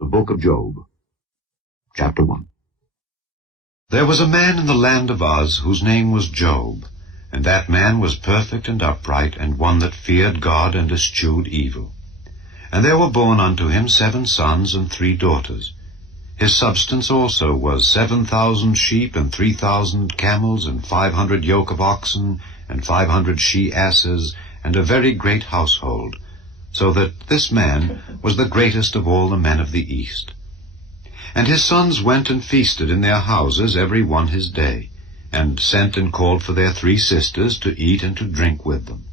The Book of Job, Chapter 1. There was a man in the land of Uz whose name was Job, and that man was perfect and upright, and one that feared God and eschewed evil. And there were born unto him 7 sons and 3 daughters. His substance also was 7,000 sheep, and 3,000 camels, and 500 yoke of oxen, and 500 she-asses, and a very great household, so that this man was the greatest of all the men of the east. And his sons went and feasted in their houses every one his day, and sent and called for their 3 sisters to eat and to drink with them.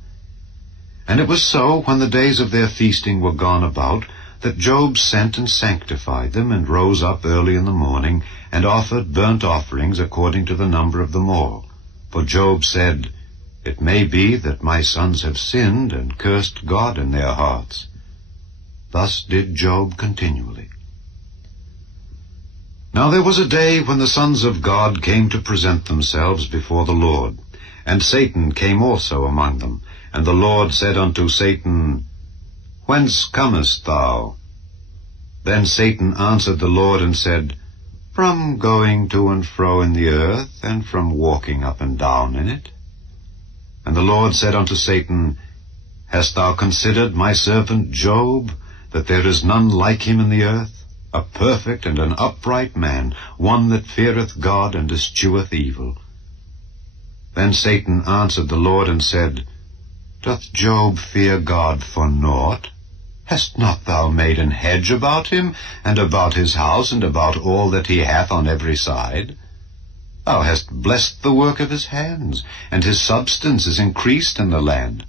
And it was so, when the days of their feasting were gone about, that Job sent and sanctified them, and rose up early in the morning, and offered burnt offerings according to the number of them all. For Job said, It may be that my sons have sinned, and cursed God in their hearts. Thus did Job continually. Now there was a day when the sons of God came to present themselves before the Lord, and Satan came also among them. And the Lord said unto Satan, Whence comest thou? Then Satan answered the Lord and said, From going to and fro in the earth, and from walking up and down in it. And the Lord said unto Satan, Hast thou considered my servant Job, that there is none like him in the earth, a perfect and an upright man, one that feareth God and escheweth evil? Then Satan answered the Lord and said, Doth Job fear God for naught? Hast not thou made an hedge about him, and about his house, and about all that he hath on every side? Thou hast blessed the work of his hands, and his substance is increased in the land.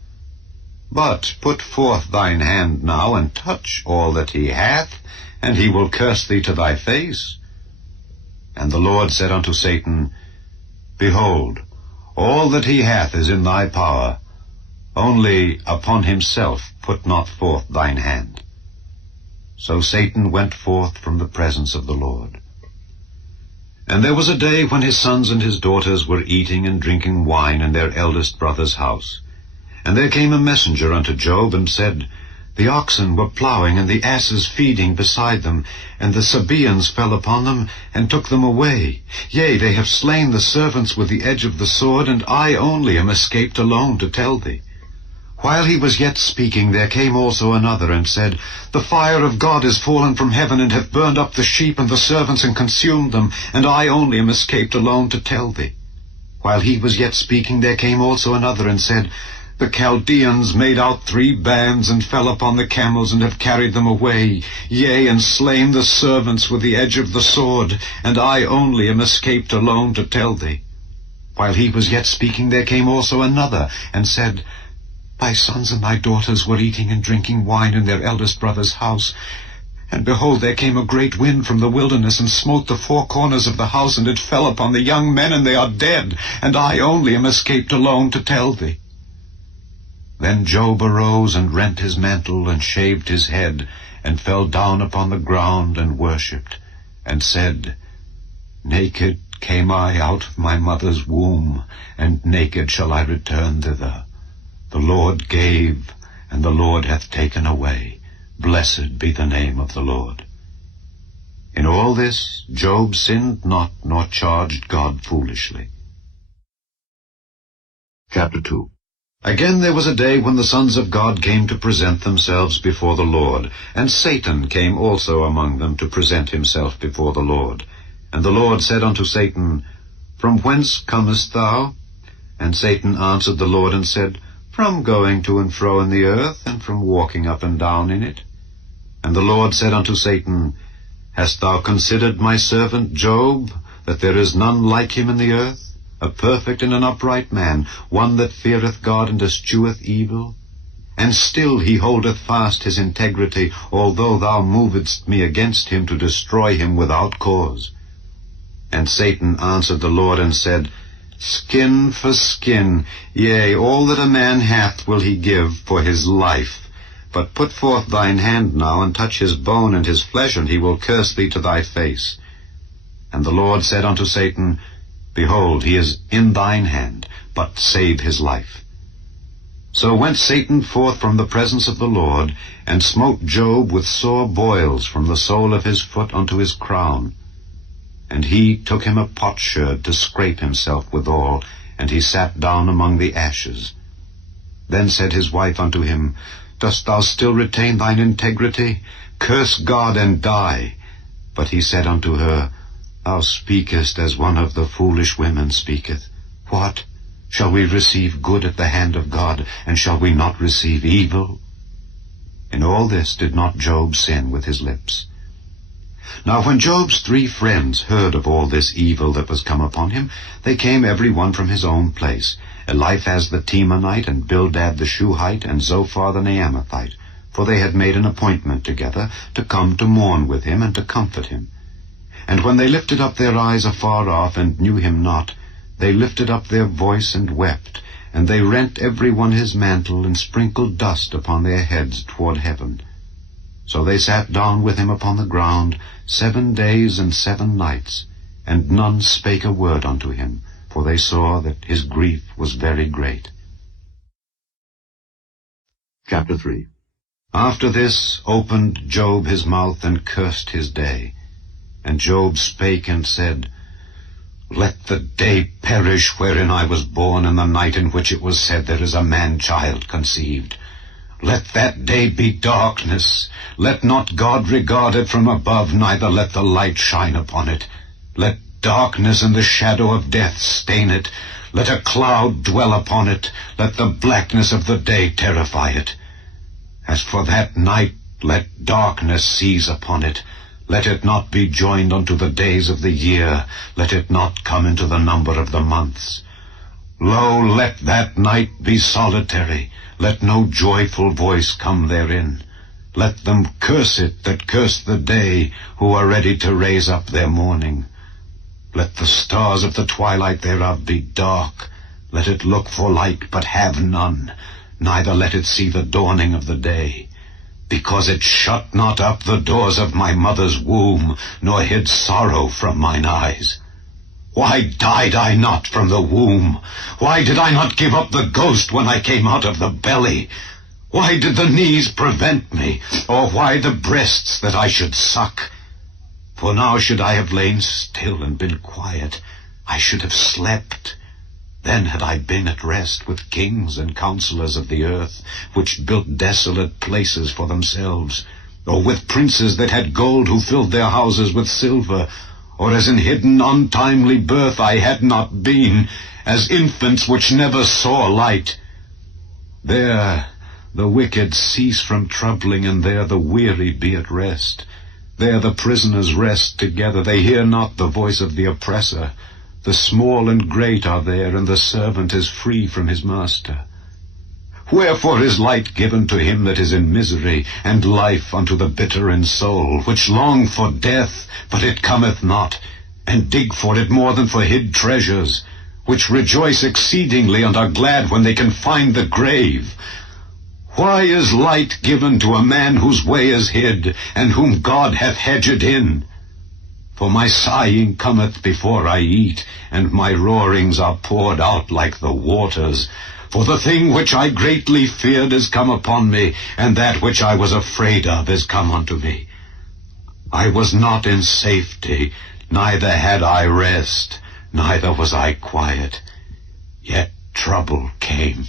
But put forth thine hand now, and touch all that he hath, and he will curse thee to thy face. And the Lord said unto Satan, Behold, all that he hath is in thy power, only upon himself put not forth thine hand. So Satan went forth from the presence of the Lord. And there was a day when his sons and his daughters were eating and drinking wine in their eldest brother's house. And there came a messenger unto Job, and said, The oxen were plowing, and the asses feeding beside them, and the Sabaeans fell upon them, and took them away. Yea, they have slain the servants with the edge of the sword, and I only am escaped alone to tell thee. While he was yet speaking, there came also another, and said, The fire of God is fallen from heaven, and hath burned up the sheep and the servants, and consumed them, and I only am escaped alone to tell thee. While he was yet speaking, there came also another, and said, The Chaldeans made out 3 bands, and fell upon the camels, and have carried them away, yea, and slain the servants with the edge of the sword, and I only am escaped alone to tell thee. While he was yet speaking, there came also another, and said, Thy sons and thy daughters were eating and drinking wine in their eldest brother's house. And behold, there came a great wind from the wilderness, and smote the 4 corners of the house, and it fell upon the young men, and they are dead, and I only am escaped alone to tell thee. Then Job arose, and rent his mantle, and shaved his head, and fell down upon the ground, and worshipped, and said, Naked came I out of my mother's womb, and naked shall I return thither. The Lord gave, and the Lord hath taken away. Blessed be the name of the Lord. In all this Job sinned not, nor charged God foolishly. Chapter 2. Again there was a day when the sons of God came to present themselves before the Lord, and Satan came also among them to present himself before the Lord. And the Lord said unto Satan, From whence comest thou? And Satan answered the Lord and said, From going to and fro in the earth, and from walking up and down in it. And the Lord said unto Satan, Hast thou considered my servant Job, that there is none like him in the earth, a perfect and an upright man, one that feareth God and escheweth evil? And still he holdeth fast his integrity, although thou movedst me against him to destroy him without cause. And Satan answered the Lord and said, Skin for skin, yea, all that a man hath will he give for his life. But put forth thine hand now, and touch his bone and his flesh, and he will curse thee to thy face. And the Lord said unto Satan, Behold, he is in thine hand, but save his life. So went Satan forth from the presence of the Lord, and smote Job with sore boils from the sole of his foot unto his crown. And he took him a potsherd to scrape himself withal, and he sat down among the ashes. Then said his wife unto him, Dost thou still retain thine integrity? Curse God and die. But he said unto her, Thou speakest as one of the foolish women speaketh. What? Shall we receive good at the hand of God, and shall we not receive evil? In all this did not Job sin with his lips. Now when Job's 3 friends heard of all this evil that was come upon him, they came every one from his own place, Eliphaz the Temanite, and Bildad the Shuhite, and Zophar the Naamathite, for they had made an appointment together to come to mourn with him and to comfort him. And when they lifted up their eyes afar off, and knew him not, they lifted up their voice and wept, and they rent every one his mantle, and sprinkled dust upon their heads toward heaven. So they sat down with him upon the ground 7 days and 7 nights, and none spake a word unto him, for they saw that his grief was very great. Chapter 3. After this opened Job his mouth, and cursed his day. And Job spake and said, Let the day perish wherein I was born, and the night in which it was said, There is a man-child conceived. Let that day be darkness. Let not God regard it from above, neither let the light shine upon it. Let darkness and the shadow of death stain it. Let a cloud dwell upon it. Let the blackness of the day terrify it. As for that night, let darkness seize upon it. Let it not be joined unto the days of the year. Let it not come into the number of the months. Lo, let that night be solitary. Let no joyful voice come therein. Let them curse it that curse the day, who are ready to raise up their mourning. Let the stars of the twilight thereof be dark. Let it look for light, but have none. Neither let it see the dawning of the day. Because it shut not up the doors of my mother's womb, nor hid sorrow from mine eyes. Why died I not from the womb? Why did I not give up the ghost when I came out of the belly? Why did the knees prevent me, or why the breasts that I should suck? For now should I have lain still and been quiet, I should have slept. Then had I been at rest with kings and counselors of the earth, which built desolate places for themselves, or with princes that had gold, who filled their houses with silver, or as in hidden untimely birth I had not been, as infants which never saw light. There the wicked cease from troubling, and there the weary be at rest. There the prisoners rest together, they hear not the voice of the oppressor. The small and great are there, and the servant is free from his master. Wherefore is light given to him that is in misery, and life unto the bitter in soul, which long for death, but it cometh not, and dig for it more than for hid treasures, which rejoice exceedingly, and are glad when they can find the grave? Why is light given to a man whose way is hid, and whom God hath hedged in? For my sighing cometh before I eat, and my roarings are poured out like the waters. For the thing which I greatly feared is come upon me, and that which I was afraid of is come unto me. I was not in safety, neither had I rest, neither was I quiet. Yet trouble came.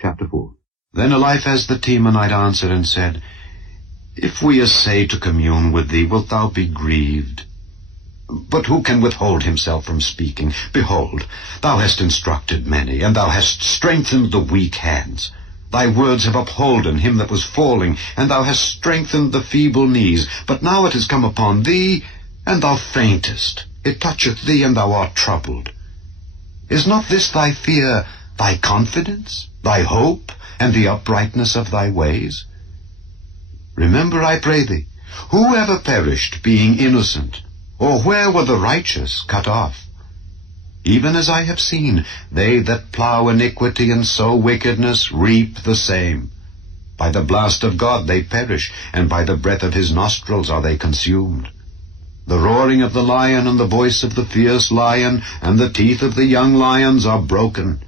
Chapter 4. Then Eliphaz the Temanite answered and said, If we essay to commune with thee, wilt thou be grieved? But who can withhold himself from speaking? Behold, thou hast instructed many, and thou hast strengthened the weak hands. Thy words have upholden him that was falling, and thou hast strengthened the feeble knees. But now it is come upon thee, and thou faintest. It toucheth thee, and thou art troubled. Is not this thy fear, thy confidence, thy hope, and the uprightness of thy ways? Remember, I pray thee, who ever perished being innocent, or where were the righteous cut off? Even as I have seen, they that plough iniquity and sow wickedness reap the same. By the blast of God they perish, and by the breath of his nostrils are they consumed. The roaring of the lion and the voice of the fierce lion and the teeth of the young lions are broken.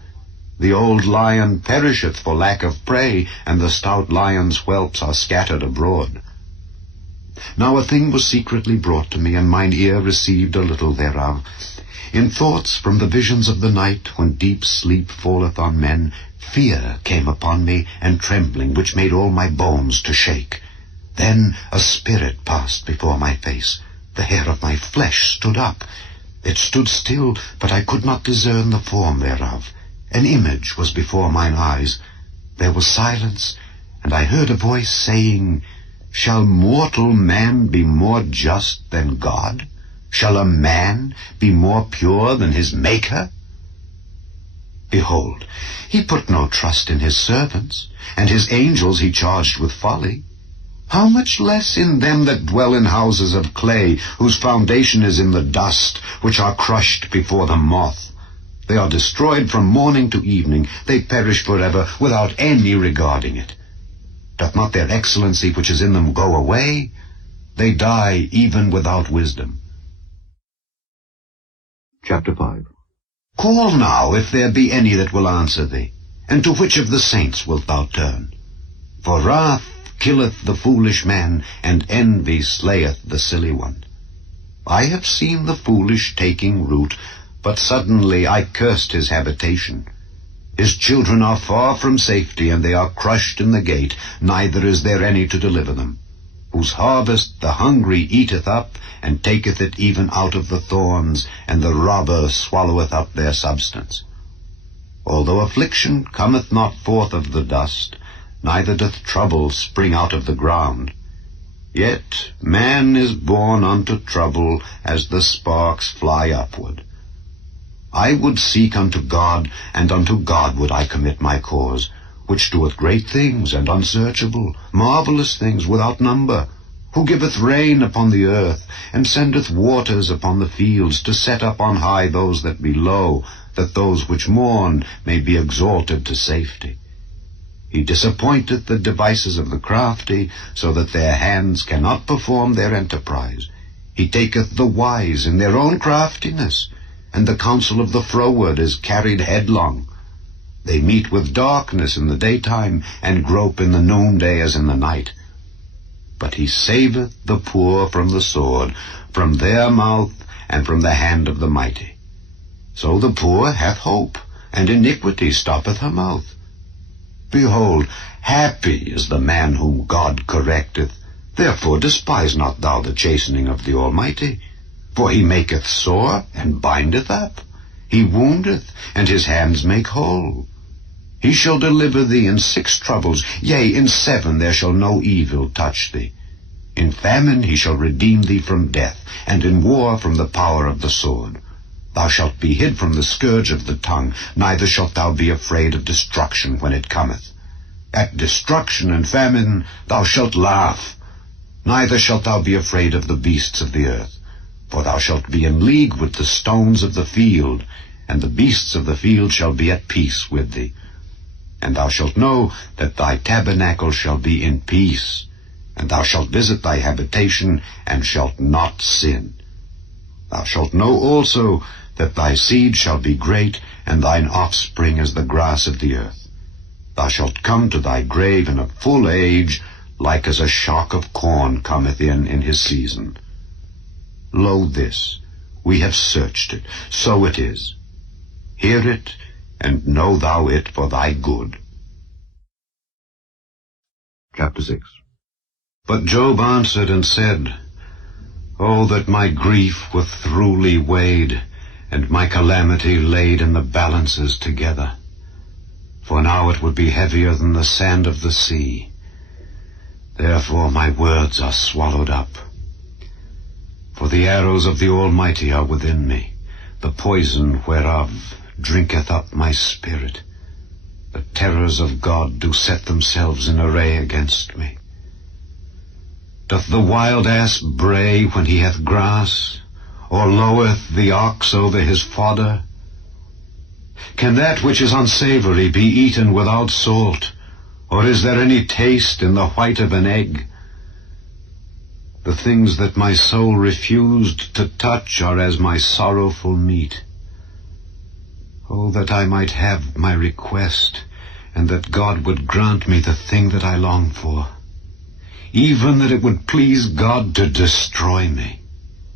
The old lion perisheth for lack of prey, and the stout lion's whelps are scattered abroad. Now a thing was secretly brought to me, and mine ear received a little thereof. In thoughts from the visions of the night, when deep sleep falleth on men, fear came upon me, and trembling, which made all my bones to shake. Then a spirit passed before my face. The hair of my flesh stood up. It stood still, but I could not discern the form thereof. An image was before mine eyes. There was silence, and I heard a voice saying, Shall mortal man be more just than God? Shall a man be more pure than his Maker? Behold, he put no trust in his servants, and his angels he charged with folly. How much less in them that dwell in houses of clay, whose foundation is in the dust, which are crushed before the moth? They are destroyed from morning to evening. They perish forever, without any regarding it. Doth not their excellency which is in them go away? They die even without wisdom. Chapter 5. Call now, if there be any that will answer thee, and to which of the saints wilt thou turn? For wrath killeth the foolish man, and envy slayeth the silly one. I have seen the foolish taking root, but suddenly I cursed his habitation. His children are far from safety, and they are crushed in the gate, neither is there any to deliver them. Whose harvest the hungry eateth up, and taketh it even out of the thorns, and the robber swalloweth up their substance. Although affliction cometh not forth of the dust, neither doth trouble spring out of the ground, yet man is born unto trouble as the sparks fly upward. I would seek unto God, and unto God would I commit my cause, which doeth great things and unsearchable, marvelous things without number, who giveth rain upon the earth, and sendeth waters upon the fields, to set up on high those that be low, that those which mourn may be exalted to safety. He disappointeth the devices of the crafty, so that their hands cannot perform their enterprise. He taketh the wise in their own craftiness, and the counsel of the froward is carried headlong. They meet with darkness in the daytime, and grope in the noonday as in the night. But he saveth the poor from the sword, from their mouth, and from the hand of the mighty. So the poor hath hope, and iniquity stoppeth her mouth. Behold, happy is the man whom God correcteth. Therefore despise not thou the chastening of the Almighty. For he maketh sore, and bindeth up. He woundeth, and his hands make whole. He shall deliver thee in 6 troubles, yea, in 7 there shall no evil touch thee. In famine he shall redeem thee from death, and in war from the power of the sword. Thou shalt be hid from the scourge of the tongue, neither shalt thou be afraid of destruction when it cometh. At destruction and famine thou shalt laugh, neither shalt thou be afraid of the beasts of the earth. For thou shalt be in league with the stones of the field, and the beasts of the field shall be at peace with thee. And thou shalt know that thy tabernacle shall be in peace, and thou shalt visit thy habitation, and shalt not sin. Thou shalt know also that thy seed shall be great, and thine offspring as the grass of the earth. Thou shalt come to thy grave in a full age, like as a shock of corn cometh in his season. Lo this, we have searched it, so it is. Hear it, and know thou it for thy good. Chapter 6. But Job answered and said, O that my grief were throughly weighed, and my calamity laid in the balances together. For now it would be heavier than the sand of the sea. Therefore my words are swallowed up. For the arrows of the Almighty are within me, the poison whereof drinketh up my spirit. The terrors of God do set themselves in array against me. Doth the wild ass bray when he hath grass, or loweth the ox over his fodder? Can that which is unsavory be eaten without salt, or is there any taste in the white of an egg? The things that my soul refused to touch are as my sorrowful meat. O Oh, that I might have my request, and that God would grant me the thing that I long for. Even that it would please God to destroy me,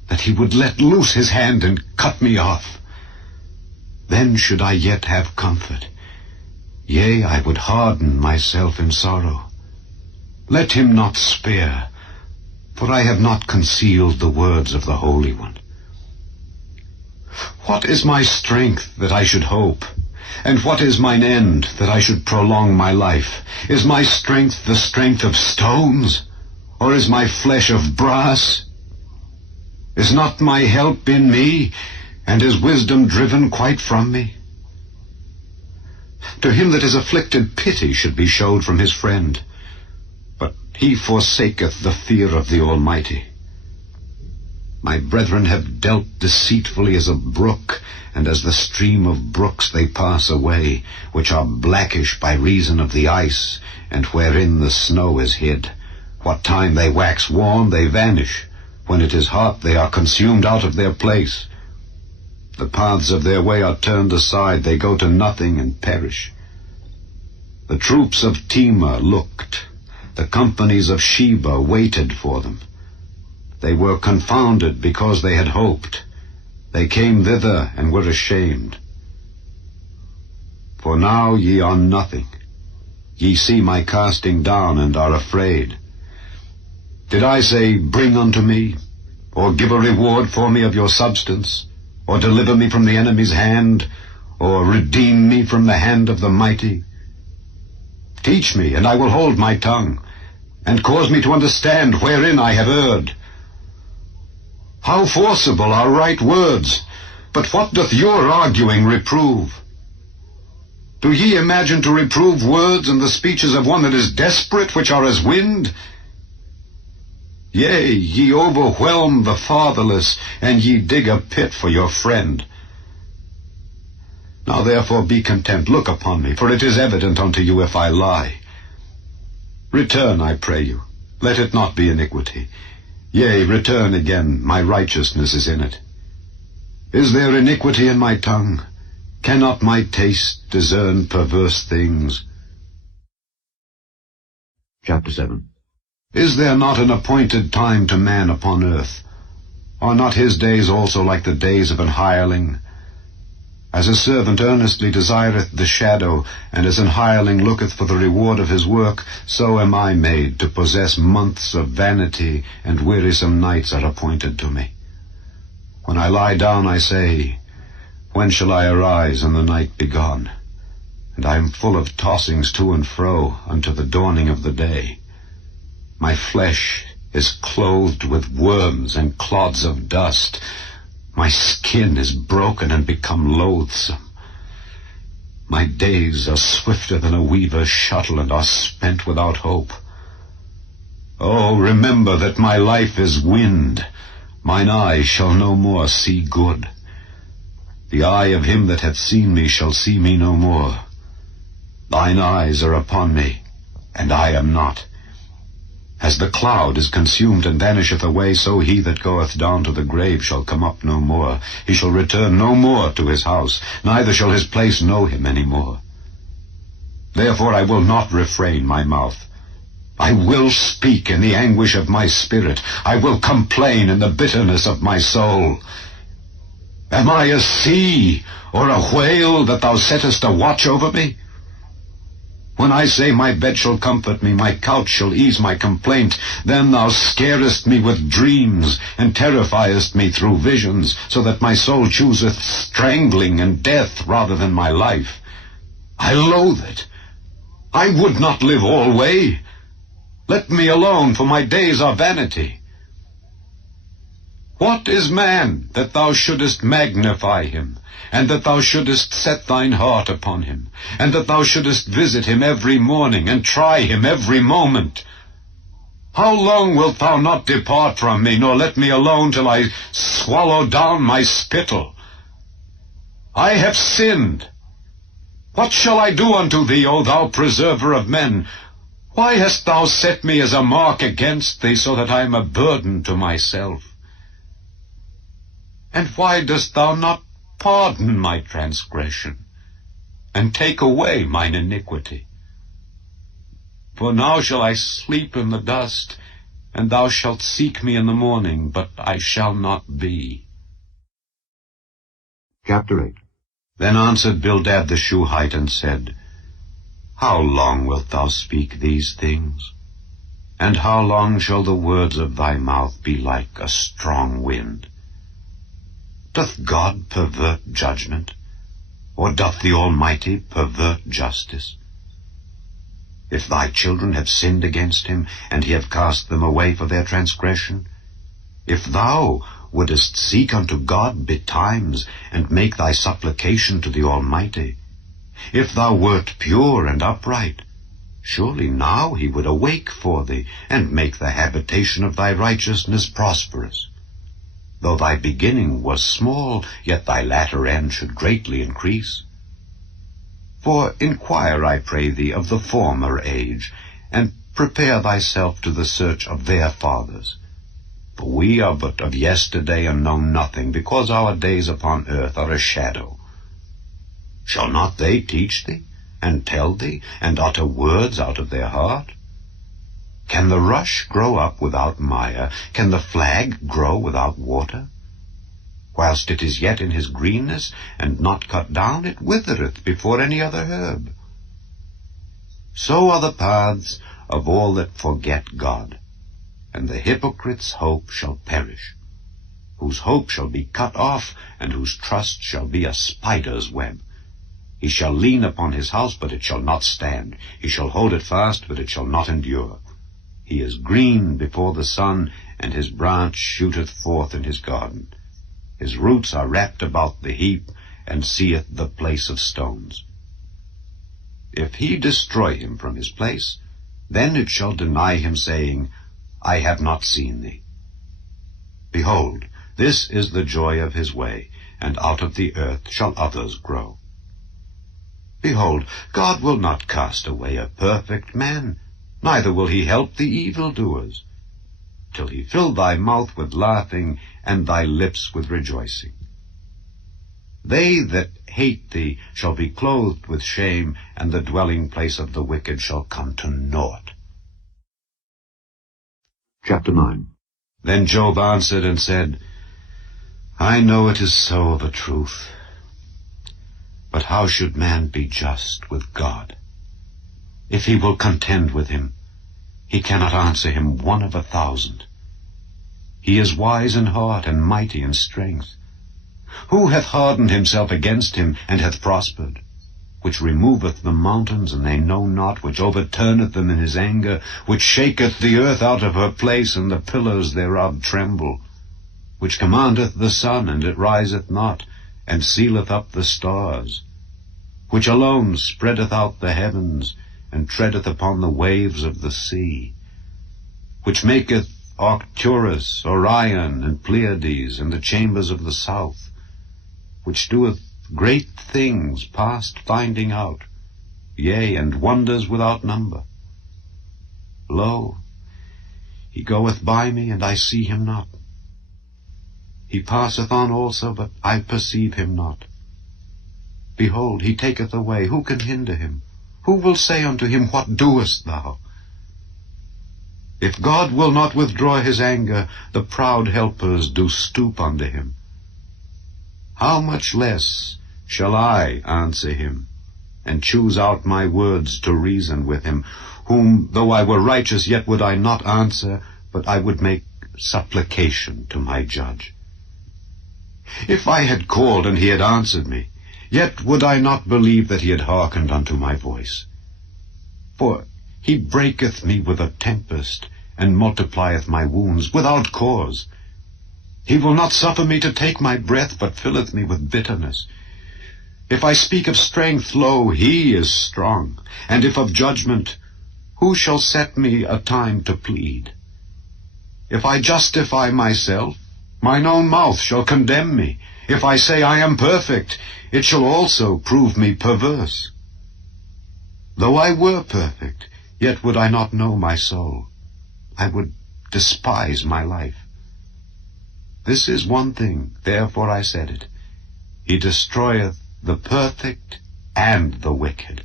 that he would let loose his hand and cut me off. Then should I yet have comfort. Yea, I would harden myself in sorrow. Let him not spare, for I have not concealed the words of the Holy One. What is my strength that I should hope? And what is mine end that I should prolong my life? Is my strength the strength of stones, or is my flesh of brass? Is not my help in me, and is wisdom driven quite from me? To him that is afflicted pity should be showed from his friend, but he forsaketh the fear of the Almighty. My brethren have dealt deceitfully as a brook, and as the stream of brooks they pass away, which are blackish by reason of the ice, and wherein the snow is hid. What time they wax warm, they vanish. When it is hot, they are consumed out of their place. The paths of their way are turned aside, they go to nothing and perish. The troops of Timah looked, the companies of Sheba waited for them. They were confounded because they had hoped. They came thither and were ashamed. For now ye are nothing. Ye see my casting down and are afraid. Did I say, bring unto me, or give a reward for me of your substance, or deliver me from the enemy's hand, or redeem me from the hand of the mighty? Teach me, and I will hold my tongue, and cause me to understand wherein I have erred. How forcible are right words, but what doth your arguing reprove? Do ye imagine to reprove words and the speeches of one that is desperate, which are as wind? Yea, ye overwhelm the fatherless, and ye dig a pit for your friend. Now therefore be content, look upon me, for it is evident unto you if I lie. Return, I pray you, let it not be iniquity. Yea, return again, my righteousness is in it. Is there iniquity in my tongue? Cannot my taste discern perverse things? Chapter 7. Is there not an appointed time to man upon earth? Are not his days also like the days of an hireling? As a servant earnestly desireth the shadow, and as an hireling looketh for the reward of his work, so am I made to possess months of vanity, and wearisome nights are appointed to me. When I lie down, I say, when shall I arise and the night be gone? And I am full of tossings to and fro unto the dawning of the day. My flesh is clothed with worms and clods of dust. My skin is broken and become loathsome. My days are swifter than a weaver's shuttle, and are spent without hope. Oh, remember that my life is wind. Mine eye shall no more see good. The eye of him that hath seen me shall see me no more. Thine eyes are upon me, and I am not. As the cloud is consumed and vanisheth away, so he that goeth down to the grave shall come up no more. He shall return no more to his house, neither shall his place know him any more. Therefore I will not refrain my mouth. I will speak in the anguish of my spirit. I will complain in the bitterness of my soul. Am I a sea or a whale that thou settest a watch over me? When I say my bed shall comfort me, my couch shall ease my complaint, then thou scarest me with dreams, and terrifiest me through visions, so that my soul chooseth strangling and death rather than my life. I loathe it. I would not live alway. Let me alone, for my days are vanity. What is man, that thou shouldest magnify him, and that thou shouldest set thine heart upon him, and that thou shouldest visit him every morning, and try him every moment? How long wilt thou not depart from me, nor let me alone till I swallow down my spittle? I have sinned. What shall I do unto thee, O thou preserver of men? Why hast thou set me as a mark against thee, so that I am a burden to myself? And why dost thou not pardon my transgression, and take away mine iniquity. For now shall I sleep in the dust, and thou shalt seek me in the morning, but I shall not be. Chapter 8. Then answered Bildad the Shuhite and said, How long wilt thou speak these things? And how long shall the words of thy mouth be like a strong wind? Doth God pervert judgment, or doth the Almighty pervert justice? If thy children have sinned against him, and he have cast them away for their transgression, if thou wouldest seek unto God betimes, and make thy supplication to the Almighty, if thou wert pure and upright, surely now he would awake for thee, and make the habitation of thy righteousness prosperous. Though thy beginning was small, yet thy latter end should greatly increase. For inquire, I pray thee, of the former age, and prepare thyself to the search of their fathers. For we are but of yesterday, and know nothing, because our days upon earth are a shadow. Shall not they teach thee, and tell thee, and utter words out of their heart? Can the rush grow up without mire? Can the flag grow without water? Whilst it is yet in his greenness, and not cut down, it withereth before any other herb. So are the paths of all that forget God, and the hypocrite's hope shall perish, whose hope shall be cut off, and whose trust shall be a spider's web. He shall lean upon his house, but it shall not stand. He shall hold it fast, but it shall not endure. He is green before the sun, and his branch shooteth forth in his garden. His roots are wrapped about the heap, and seeth the place of stones. If he destroy him from his place, then it shall deny him, saying, I have not seen thee. Behold, this is the joy of his way, and out of the earth shall others grow. Behold, God will not cast away a perfect man, neither will he help the evildoers, till he fill thy mouth with laughing, and thy lips with rejoicing. They that hate thee shall be clothed with shame, and the dwelling place of the wicked shall come to naught. Chapter 9. Then Job answered and said, I know it is so of a truth. But how should man be just with God? If he will contend with him, he cannot answer him 1 of 1,000. He is wise in heart, and mighty in strength. Who hath hardened himself against him, and hath prospered? Which removeth the mountains, and they know not, which overturneth them in his anger, which shaketh the earth out of her place, and the pillars thereof tremble, which commandeth the sun, and it riseth not, and sealeth up the stars, which alone spreadeth out the heavens, and treadeth upon the waves of the sea, which maketh Arcturus, Orion, and Pleiades, and the chambers of the south, which doeth great things past finding out, yea, and wonders without number. Lo, he goeth by me, and I see him not. He passeth on also, but I perceive him not. Behold, he taketh away, who can hinder him? Who will say unto him, What doest thou? If God will not withdraw his anger, the proud helpers do stoop unto him. How much less shall I answer him, and choose out my words to reason with him, whom, though I were righteous, yet would I not answer, but I would make supplication to my judge. If I had called, and he had answered me, yet would I not believe that he had hearkened unto my voice. For he breaketh me with a tempest, and multiplieth my wounds without cause. He will not suffer me to take my breath, but filleth me with bitterness. If I speak of strength, lo, he is strong. And if of judgment, who shall set me a time to plead? If I justify myself, mine own mouth shall condemn me. If I say I am perfect, it shall also prove me perverse. Though I were perfect, yet would I not know my soul. I would despise my life. This is one thing, therefore I said it. He destroyeth the perfect and the wicked.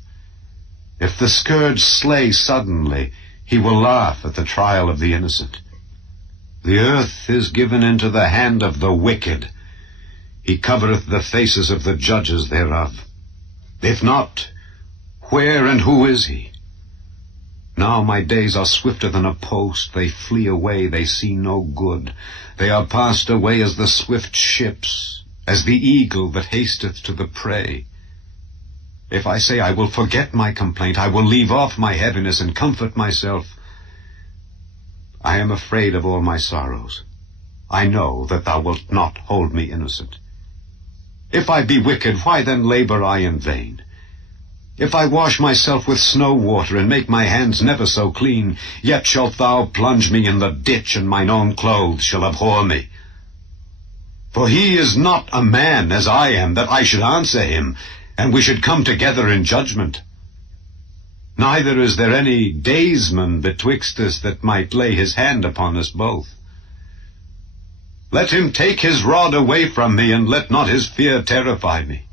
If the scourge slay suddenly, he will laugh at the trial of the innocent. The earth is given into the hand of the wicked. He covereth the faces of the judges thereof. If not, where and who is he? Now my days are swifter than a post. They flee away, they see no good. They are passed away as the swift ships, as the eagle that hasteth to the prey. If I say I will forget my complaint, I will leave off my heaviness and comfort myself, I am afraid of all my sorrows. I know that thou wilt not hold me innocent. If I be wicked, why then labor I in vain? If I wash myself with snow water, and make my hands never so clean, yet shalt thou plunge me in the ditch, and mine own clothes shall abhor me. For he is not a man as I am, that I should answer him, and we should come together in judgment. Neither is there any daysman betwixt us that might lay his hand upon us both. Let him take his rod away from me, and let not his fear terrify me.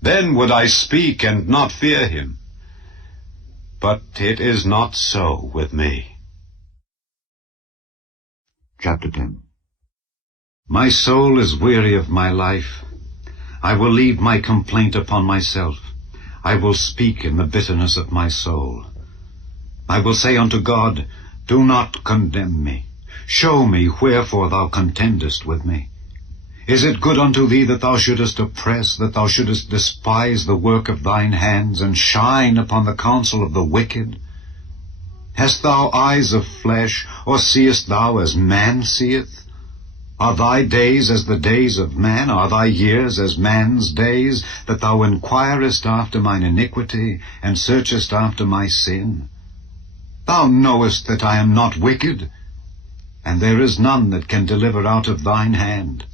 Then would I speak and not fear him. But it is not so with me. Chapter 10. My soul is weary of my life. I will leave my complaint upon myself. I will speak in the bitterness of my soul. I will say unto God, do not condemn me. Show me wherefore thou contendest with me. Is it good unto thee that thou shouldest oppress, that thou shouldest despise the work of thine hands, and shine upon the counsel of the wicked? Hast thou eyes of flesh, or seest thou as man seeth? Are thy days as the days of man? Are thy years as man's days, that thou inquirest after mine iniquity, and searchest after my sin? Thou knowest that I am not wicked, and there is none that can deliver out of thine hand.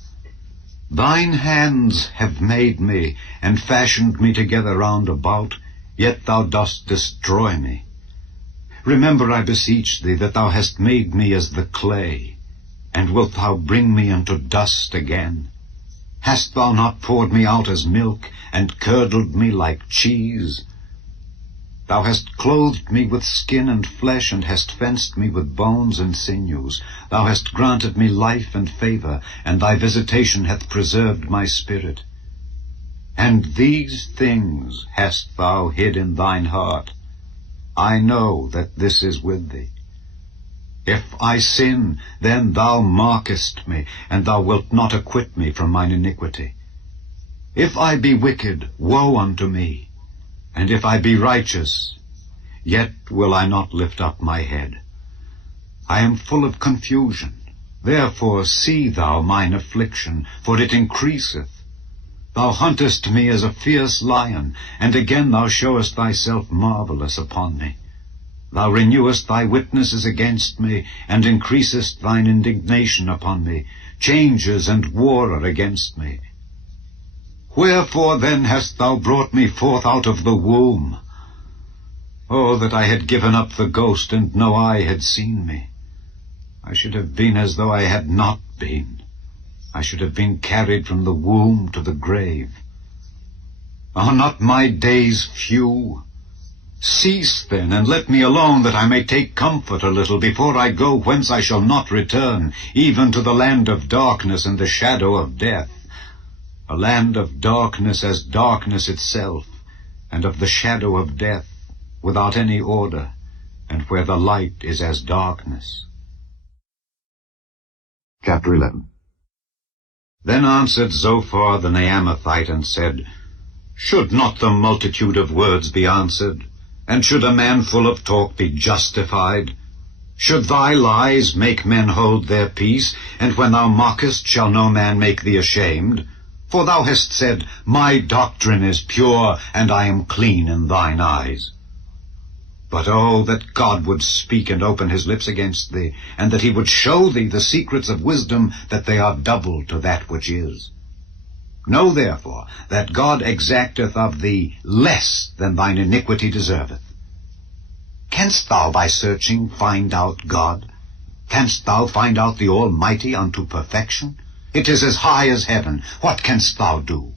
Thine hands have made me, and fashioned me together round about, yet thou dost destroy me. Remember, I beseech thee, that thou hast made me as the clay, and wilt thou bring me unto dust again? Hast thou not poured me out as milk, and curdled me like cheese? Thou hast clothed me with skin and flesh, and hast fenced me with bones and sinews. Thou hast granted me life and favor, and thy visitation hath preserved my spirit. And these things hast thou hid in thine heart. I know that this is with thee. If I sin, then thou markest me, and thou wilt not acquit me from mine iniquity. If I be wicked, woe unto me. And if I be righteous, yet will I not lift up my head. I am full of confusion. Therefore see thou mine affliction, for it increaseth. Thou huntest me as a fierce lion, and again thou showest thyself marvelous upon me. Thou renewest thy witnesses against me, and increasest thine indignation upon me. Changes and war are against me. Wherefore then hast thou brought me forth out of the womb? Oh, that I had given up the ghost, and no eye had seen me. I should have been as though I had not been. I should have been carried from the womb to the grave. Are not my days few? Cease then, and let me alone, that I may take comfort a little before I go whence I shall not return, even to the land of darkness and the shadow of death. A land of darkness as darkness itself, and of the shadow of death, without any order, and where the light is as darkness. Chapter 11. Then answered Zophar the Naamathite, and said, Should not the multitude of words be answered? And should a man full of talk be justified? Should thy lies make men hold their peace? And when thou mockest, shall no man make thee ashamed? For thou hast said, My doctrine is pure, and I am clean in thine eyes. But oh, that God would speak and open his lips against thee, and that he would show thee the secrets of wisdom, that they are double to that which is. Know therefore that God exacteth of thee less than thine iniquity deserveth. Canst thou by searching find out God? Canst thou find out the Almighty unto perfection? It is as high as heaven. What canst thou do?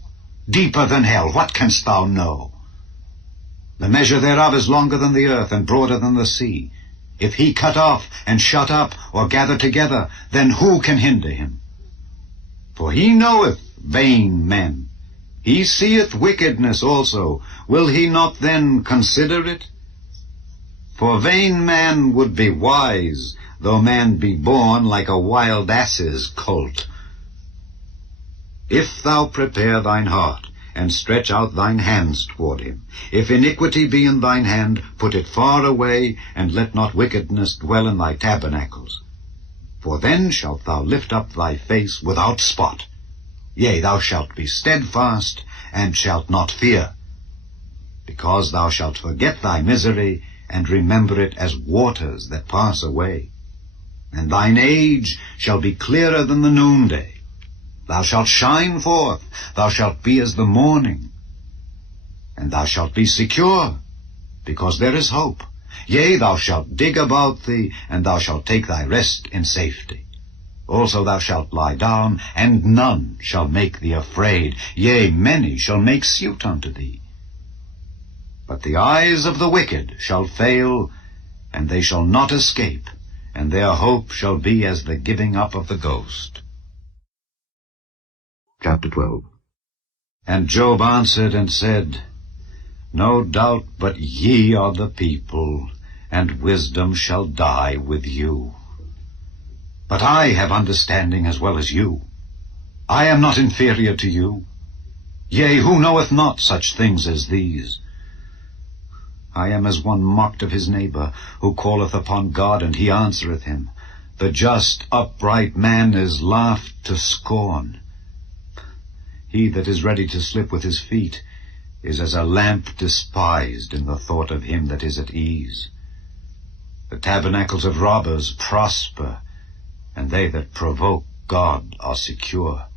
Deeper than hell. What canst thou know? The measure thereof is longer than the earth, and broader than the sea. If he cut off, and shut up, or gather together, then who can hinder him? For he knoweth vain men. He seeth wickedness also. Will he not then consider it? For vain man would be wise, though man be born like a wild ass's colt. If thou prepare thine heart, and stretch out thine hands toward him, if iniquity be in thine hand, put it far away, and let not wickedness dwell in thy tabernacles. For then shalt thou lift up thy face without spot. Yea, thou shalt be steadfast, and shalt not fear, because thou shalt forget thy misery, and remember it as waters that pass away. And thine age shall be clearer than the noonday. Thou shalt shine forth, thou shalt be as the morning. And thou shalt be secure, because there is hope. Yea, thou shalt dig about thee, and thou shalt take thy rest in safety. Also thou shalt lie down, and none shall make thee afraid. Yea, many shall make suit unto thee. But the eyes of the wicked shall fail, and they shall not escape, and their hope shall be as the giving up of the ghost. Chapter 12. And Job answered and said, No doubt but ye are the people, and wisdom shall die with you. But I have understanding as well as you. I am not inferior to you. Yea, who knoweth not such things as these? I am as one mocked of his neighbor, who calleth upon God, and he answereth him. The just, upright man is laughed to scorn. He that is ready to slip with his feet is as a lamp despised in the thought of him that is at ease. The tabernacles of robbers prosper, and they that provoke God are secure,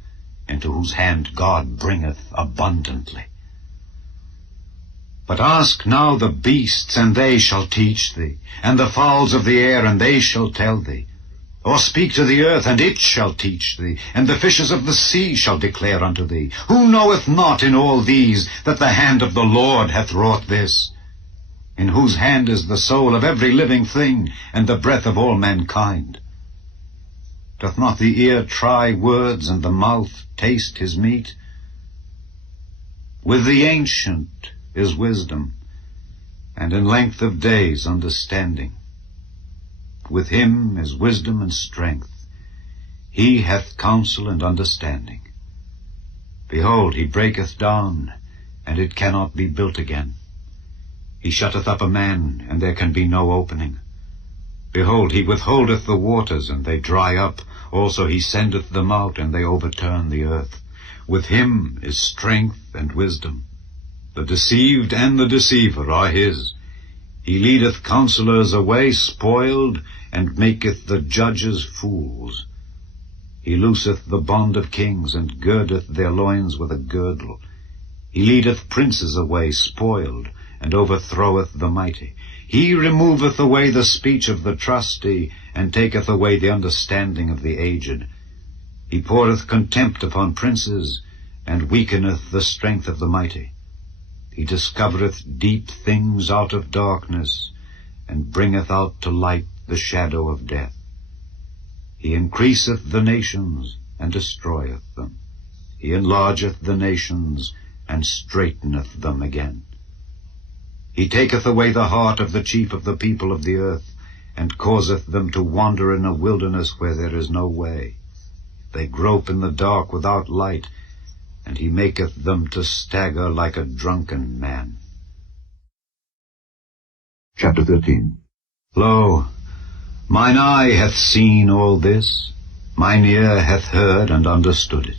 into whose hand God bringeth abundantly. But ask now the beasts, and they shall teach thee, and the fowls of the air, and they shall tell thee. Or speak to the earth, and it shall teach thee, and the fishes of the sea shall declare unto thee. Who knoweth not in all these that the hand of the Lord hath wrought this? In whose hand is the soul of every living thing, and the breath of all mankind? Doth not the ear try words, and the mouth taste his meat? With the ancient is wisdom, and in length of days understanding. With him is wisdom and strength. He hath counsel and understanding. Behold, he breaketh down, and it cannot be built again. He shutteth up a man, and there can be no opening. Behold, he withholdeth the waters, and they dry up. Also he sendeth them out, and they overturn the earth. With him is strength and wisdom. The deceived and the deceiver are his. He leadeth counselors away spoiled, and maketh the judges fools. He looseth the bond of kings, and girdeth their loins with a girdle. He leadeth princes away spoiled, and overthroweth the mighty. He removeth away the speech of the trusty, and taketh away the understanding of the aged. He poureth contempt upon princes, and weakeneth the strength of the mighty. He discovereth deep things out of darkness, and bringeth out to light the shadow of death. He increaseth the nations, and destroyeth them. He enlargeth the nations, and straiteneth them again. He taketh away the heart of the chief of the people of the earth, and causeth them to wander in a wilderness where there is no way. They grope in the dark without light, and he maketh them to stagger like a drunken man. Chapter 13. Lo, mine eye hath seen all this, mine ear hath heard and understood it.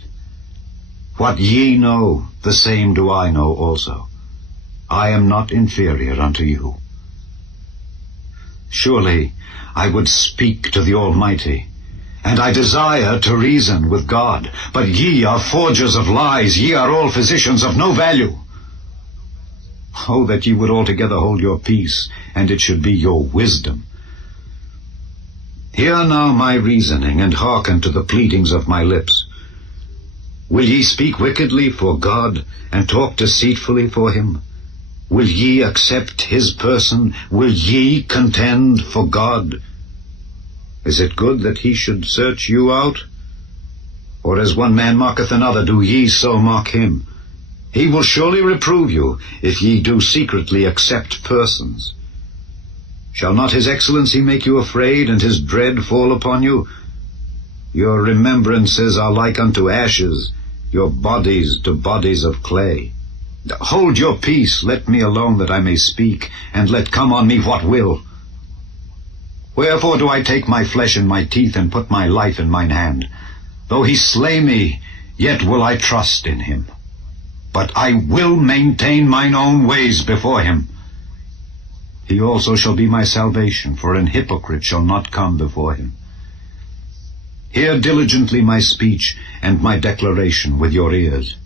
What ye know, the same do I know also. I am not inferior unto you. Surely I would speak to the Almighty, and I desire to reason with God. But ye are forgers of lies, ye are all physicians of no value. Oh, that ye would altogether hold your peace, and it should be your wisdom. Hear now my reasoning, and hearken to the pleadings of my lips. Will ye speak wickedly for God, and talk deceitfully for him? Will ye accept his person? Will ye contend for God? Is it good that he should search you out? Or as one man mocketh another, do ye so mock him? He will surely reprove you, if ye do secretly accept persons. Shall not his excellency make you afraid, and his dread fall upon you? Your remembrances are like unto ashes, your bodies to bodies of clay. Hold your peace, let me alone that I may speak, and let come on me what will. Wherefore do I take my flesh in my teeth, and put my life in mine hand? Though he slay me, yet will I trust in him. But I will maintain mine own ways before him. He also shall be my salvation, for an hypocrite shall not come before him. Hear diligently my speech and my declaration with your ears.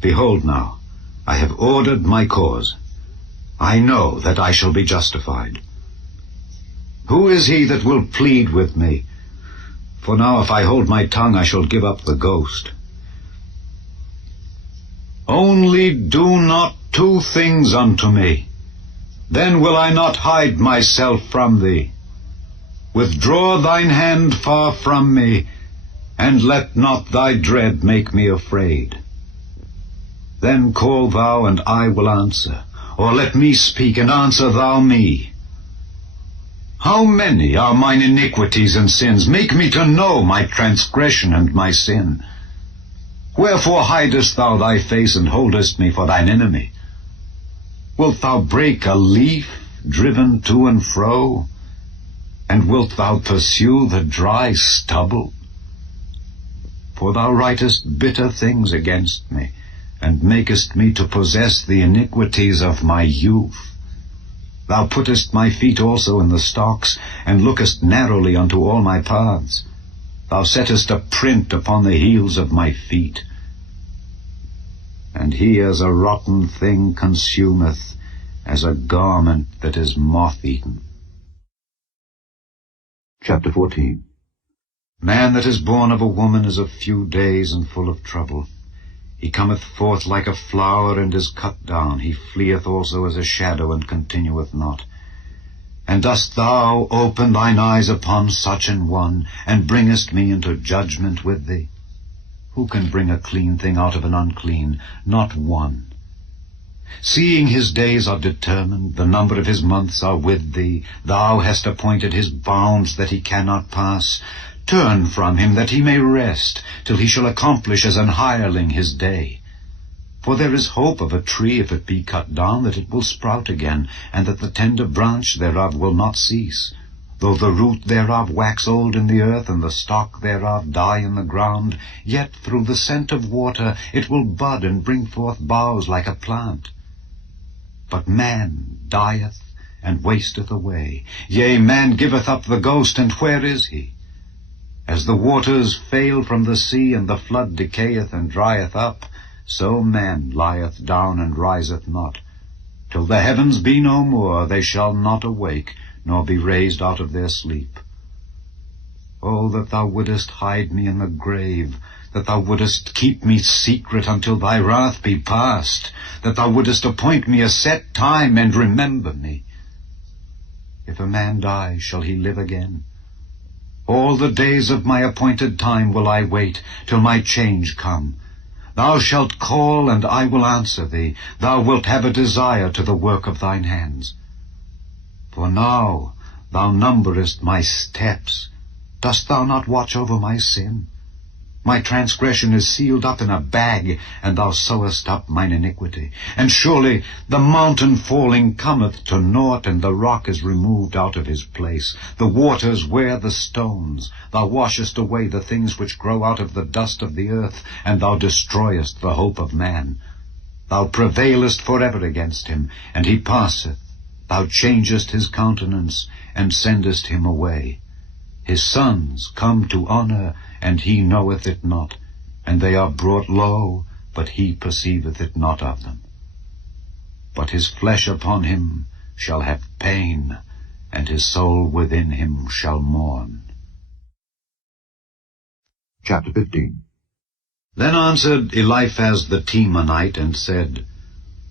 Behold now, I have ordered my cause. I know that I shall be justified. Who is he that will plead with me? For now if I hold my tongue, I shall give up the ghost. Only do not two things unto me, then will I not hide myself from thee. Withdraw thine hand far from me, and let not thy dread make me afraid. Then call thou, and I will answer, or let me speak, and answer thou me. How many are mine iniquities and sins? Make me to know my transgression and my sin. Wherefore hidest thou thy face, and holdest me for thine enemy? Wilt thou break a leaf driven to and fro? And wilt thou pursue the dry stubble? For thou writest bitter things against me, and makest me to possess the iniquities of my youth. Thou puttest my feet also in the stocks, and lookest narrowly unto all my paths. Thou settest a print upon the heels of my feet. And he as a rotten thing consumeth, as a garment that is moth-eaten. Chapter 14. Man that is born of a woman is of few days and full of trouble. He cometh forth like a flower and is cut down. He fleeth also as a shadow and continueth not. And dost thou open thine eyes upon such an one, and bringest me into judgment with thee? Who can bring a clean thing out of an unclean? Not one. Seeing his days are determined, the number of his months are with thee, thou hast appointed his bounds that he cannot pass. Turn from him that he may rest, till he shall accomplish as an hireling his day. For there is hope of a tree, if it be cut down, that it will sprout again, and that the tender branch thereof will not cease. Though the root thereof wax old in the earth, and the stock thereof die in the ground, yet through the scent of water it will bud and bring forth boughs like a plant. But man dieth and wasteth away. Yea, man giveth up the ghost, and where is he? As the waters fail from the sea, and the flood decayeth and drieth up, so man lieth down and riseth not. Till the heavens be no more, they shall not awake, nor be raised out of their sleep. Oh, that thou wouldest hide me in the grave, that thou wouldest keep me secret until thy wrath be past, that thou wouldest appoint me a set time, and remember me. If a man die, shall he live again? All the days of my appointed time will I wait, till my change come. Thou shalt call, and I will answer thee. Thou wilt have a desire to the work of thine hands. For now thou numberest my steps. Dost thou not watch over my sin? My transgression is sealed up in a bag, and thou sewest up mine iniquity. And surely the mountain falling cometh to naught, and the rock is removed out of his place. The waters wear the stones. Thou washest away the things which grow out of the dust of the earth, and thou destroyest the hope of man. Thou prevailest forever against him, and he passeth. Thou changest his countenance, and sendest him away. His sons come to honor, and he knoweth it not, and they are brought low, but he perceiveth it not of them. But his flesh upon him shall have pain, and his soul within him shall mourn. Chapter 15. Then answered Eliphaz the Temanite, and said,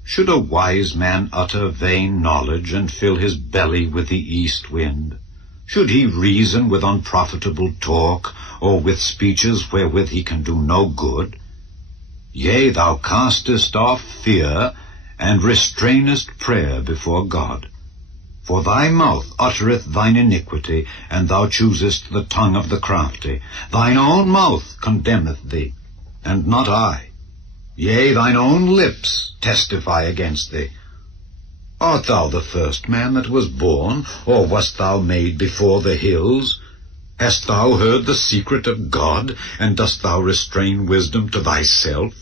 Should a wise man utter vain knowledge, and fill his belly with the east wind? Should he reason with unprofitable talk, or with speeches wherewith he can do no good? Yea, thou castest off fear, and restrainest prayer before God. For thy mouth uttereth thine iniquity, and thou choosest the tongue of the crafty. Thine own mouth condemneth thee, and not I. Yea, thine own lips testify against thee. Art thou the first man that was born, or wast thou made before the hills? Hast thou heard the secret of God, and dost thou restrain wisdom to thyself?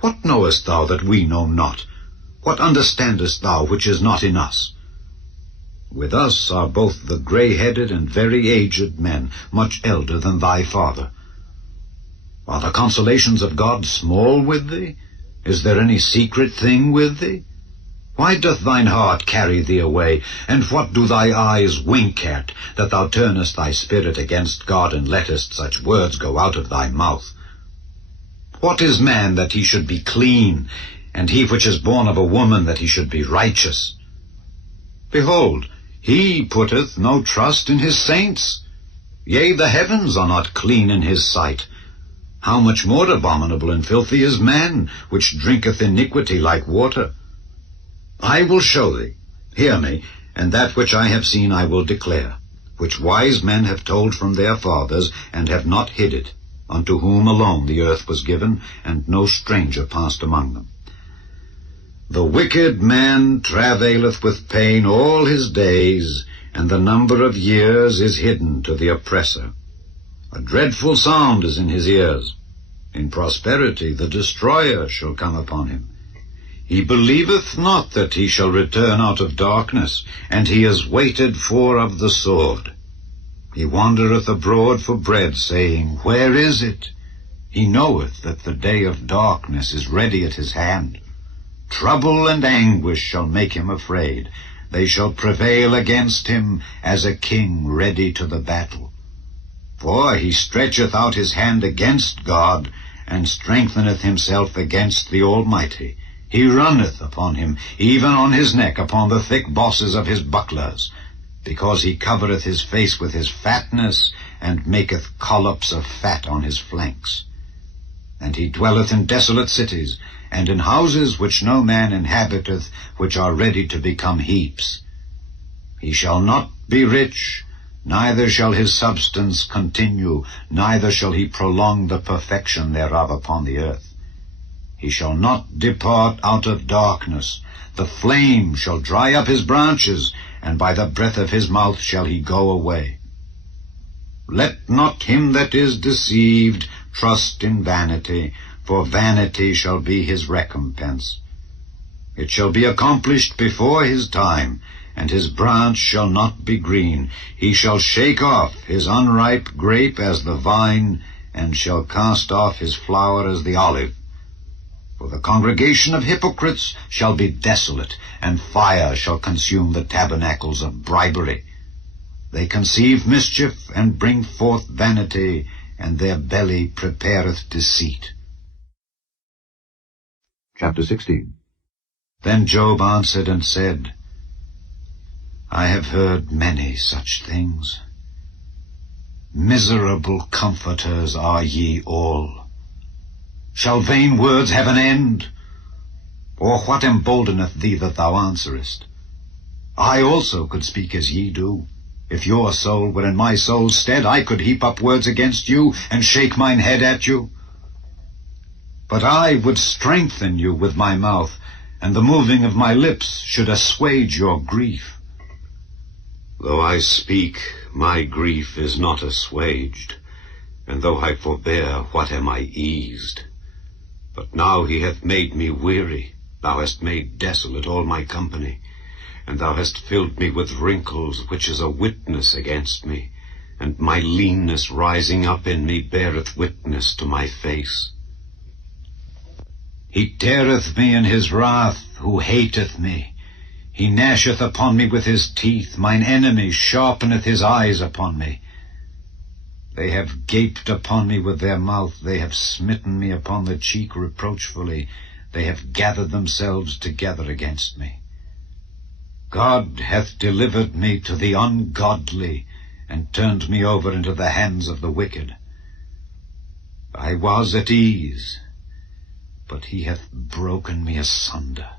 What knowest thou that we know not? What understandest thou which is not in us? With us are both the grey-headed and very aged men, much elder than thy father. Are the consolations of God small with thee? Is there any secret thing with thee? Why doth thine heart carry thee away, and what do thy eyes wink at, that thou turnest thy spirit against God, and lettest such words go out of thy mouth? What is man that he should be clean, and he which is born of a woman that he should be righteous? Behold, he putteth no trust in his saints. Yea, the heavens are not clean in his sight. How much more abominable and filthy is man, which drinketh iniquity like water? I will show thee, hear me, and that which I have seen I will declare, which wise men have told from their fathers, and have not hid it, unto whom alone the earth was given, and no stranger passed among them. The wicked man travaileth with pain all his days, and the number of years is hidden to the oppressor. A dreadful sound is in his ears. In prosperity the destroyer shall come upon him. He believeth not that he shall return out of darkness, and he is waited for of the sword. He wandereth abroad for bread, saying, Where is it? He knoweth that the day of darkness is ready at his hand. Trouble and anguish shall make him afraid. They shall prevail against him as a king ready to the battle. For he stretcheth out his hand against God, and strengtheneth himself against the Almighty. He runneth upon him, even on his neck, upon the thick bosses of his bucklers, because he covereth his face with his fatness, and maketh collops of fat on his flanks. And he dwelleth in desolate cities, and in houses which no man inhabiteth, which are ready to become heaps. He shall not be rich, neither shall his substance continue, neither shall he prolong the perfection thereof upon the earth. He shall not depart out of darkness. The flame shall dry up his branches, and by the breath of his mouth shall he go away. Let not him that is deceived trust in vanity, for vanity shall be his recompense. It shall be accomplished before his time, and his branch shall not be green. He shall shake off his unripe grape as the vine, and shall cast off his flower as the olive. For the congregation of hypocrites shall be desolate, and fire shall consume the tabernacles of bribery. They conceive mischief, and bring forth vanity, and their belly prepareth deceit. Chapter 16. Then Job answered and said, I have heard many such things. Miserable comforters are ye all. Shall vain words have an end? Or what emboldeneth thee that thou answerest? I also could speak as ye do. If your soul were in my soul's stead, I could heap up words against you, and shake mine head at you. But I would strengthen you with my mouth, and the moving of my lips should assuage your grief. Though I speak, my grief is not assuaged, and though I forbear, what am I eased? But now he hath made me weary, thou hast made desolate all my company, and thou hast filled me with wrinkles, which is a witness against me, and my leanness rising up in me beareth witness to my face. He teareth me in his wrath, who hateth me. He gnasheth upon me with his teeth. Mine enemy sharpeneth his eyes upon me. They have gaped upon me with their mouth. They have smitten me upon the cheek reproachfully. they have gathered themselves together against me. God hath delivered me to the ungodly, and turned me over into the hands of the wicked. I was at ease, but he hath broken me asunder.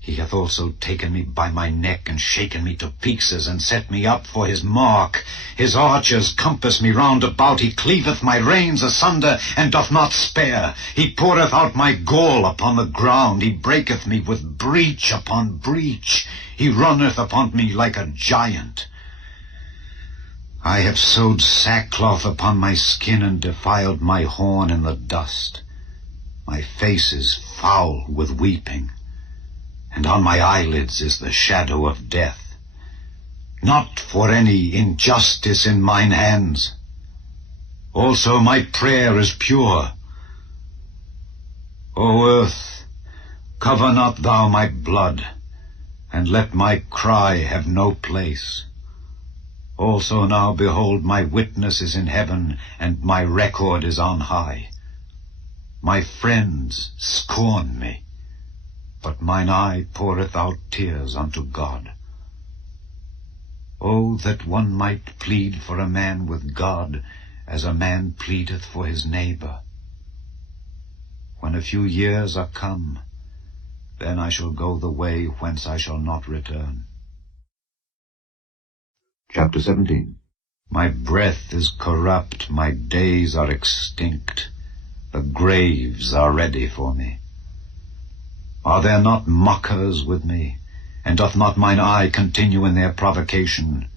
He hath also taken me by my neck, and shaken me to pieces, and set me up for his mark. His archers compass me round about. He cleaveth my reins asunder, and doth not spare. He poureth out my gall upon the ground. He breaketh me with breach upon breach. He runneth upon me like a giant. I have sewed sackcloth upon my skin, and defiled my horn in the dust. My face is foul with weeping, and on my eyelids is the shadow of death. Not for any injustice in mine hands. Also my prayer is pure. O earth, cover not thou my blood, and let my cry have no place. Also now, behold, my witness is in heaven, and my record is on high. My friends scorn me, but mine eye poureth out tears unto God. Oh, that one might plead for a man with God, as a man pleadeth for his neighbor. When a few years are come, then I shall go the way whence I shall not return. Chapter 17. My breath is corrupt, my days are extinct, the graves are ready for me. Are there not mockers with me, and doth not mine eye continue in their provocation?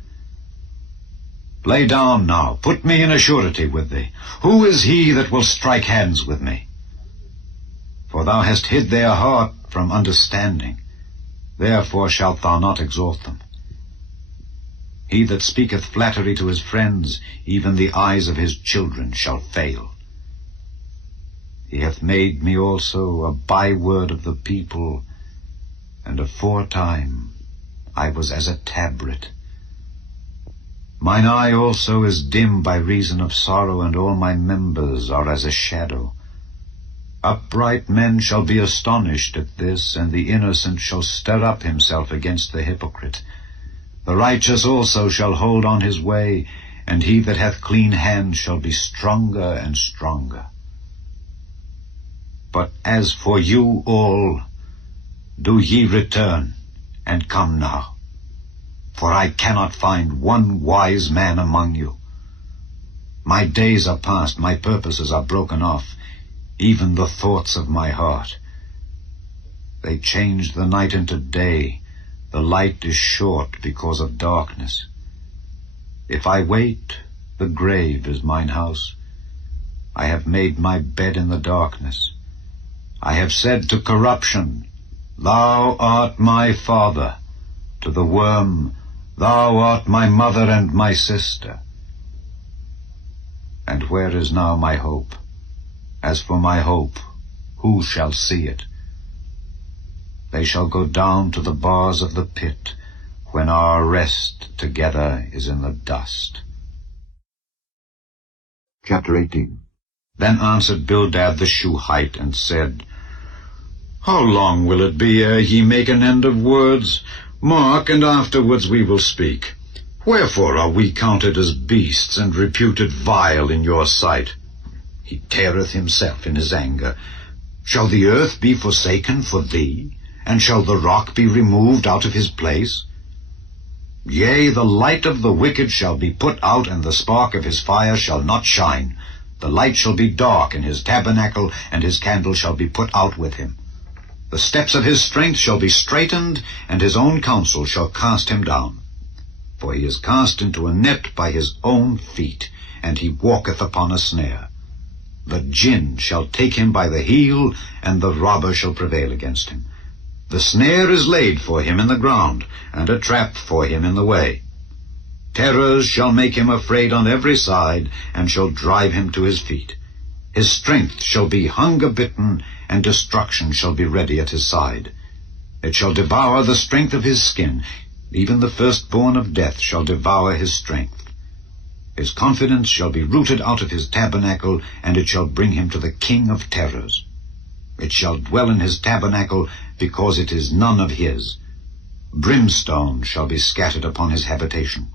Lay down now, put me in a surety with thee. Who is he that will strike hands with me? For thou hast hid their heart from understanding, therefore shalt thou not exalt them. He that speaketh flattery to his friends, even the eyes of his children shall fail. He hath made me also a byword of the people, and aforetime I was as a tabret. Mine eye also is dim by reason of sorrow, and all my members are as a shadow. Upright men shall be astonished at this, and the innocent shall stir up himself against the hypocrite. The righteous also shall hold on his way, and he that hath clean hands shall be stronger and stronger. But as for you all, do ye return, and come now. For I cannot find one wise man among you. My days are past, my purposes are broken off, even the thoughts of my heart. They change the night into day, the light is short because of darkness. If I wait, the grave is mine house. I have made my bed in the darkness. I have said to corruption, Thou art my father. To the worm, Thou art my mother and my sister. And where is now my hope? As for my hope, who shall see it? They shall go down to the bars of the pit, when our rest together is in the dust. Chapter 18. Then answered Bildad the Shuhite, and said, How long will it be ere ye make an end of words? Mark, and afterwards we will speak. Wherefore are we counted as beasts, and reputed vile in your sight? He teareth himself in his anger. Shall the earth be forsaken for thee? And shall the rock be removed out of his place? Yea, the light of the wicked shall be put out, and the spark of his fire shall not shine. The light shall be dark in his tabernacle, and his candle shall be put out with him. The steps of his strength shall be straitened, and his own counsel shall cast him down. For he is cast into a net by his own feet, and he walketh upon a snare. The jinn shall take him by the heel, and the robber shall prevail against him. The snare is laid for him in the ground, and a trap for him in the way. Terrors shall make him afraid on every side, and shall drive him to his feet. His strength shall be hunger-bitten, and destruction shall be ready at his side. It shall devour the strength of his skin, even the firstborn of death shall devour his strength. His confidence shall be rooted out of his tabernacle, and it shall bring him to the king of terrors. It shall dwell in his tabernacle, because it is none of his. Brimstone shall be scattered upon his habitation.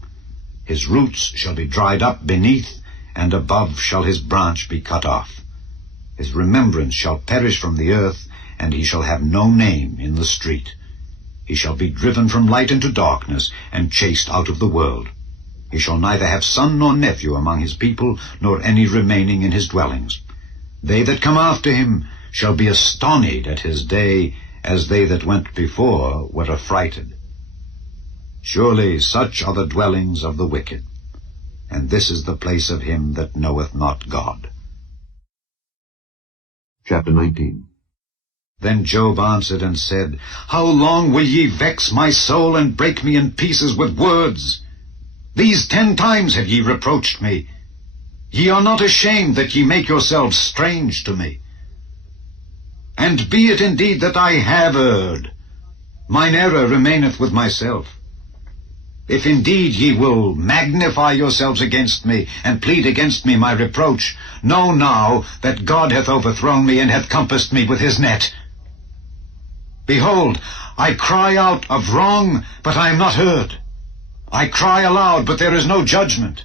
His roots shall be dried up beneath, and above shall his branch be cut off. His remembrance shall perish from the earth, and he shall have no name in the street. He shall be driven from light into darkness, and chased out of the world. He shall neither have son nor nephew among his people, nor any remaining in his dwellings. They that come after him shall be astonied at his day, as they that went before were affrighted. Surely such are the dwellings of the wicked, and this is the place of him that knoweth not God. Chapter 19. Then Job answered and said, How long will ye vex my soul, and break me in pieces with words? These 10 times have ye reproached me. Ye are not ashamed that ye make yourselves strange to me. And be it indeed that I have erred, mine error remaineth with myself. If indeed ye will magnify yourselves against me, and plead against me my reproach, know now that God hath overthrown me, and hath compassed me with his net. Behold, I cry out of wrong, but I am not heard. I cry aloud, but there is no judgment.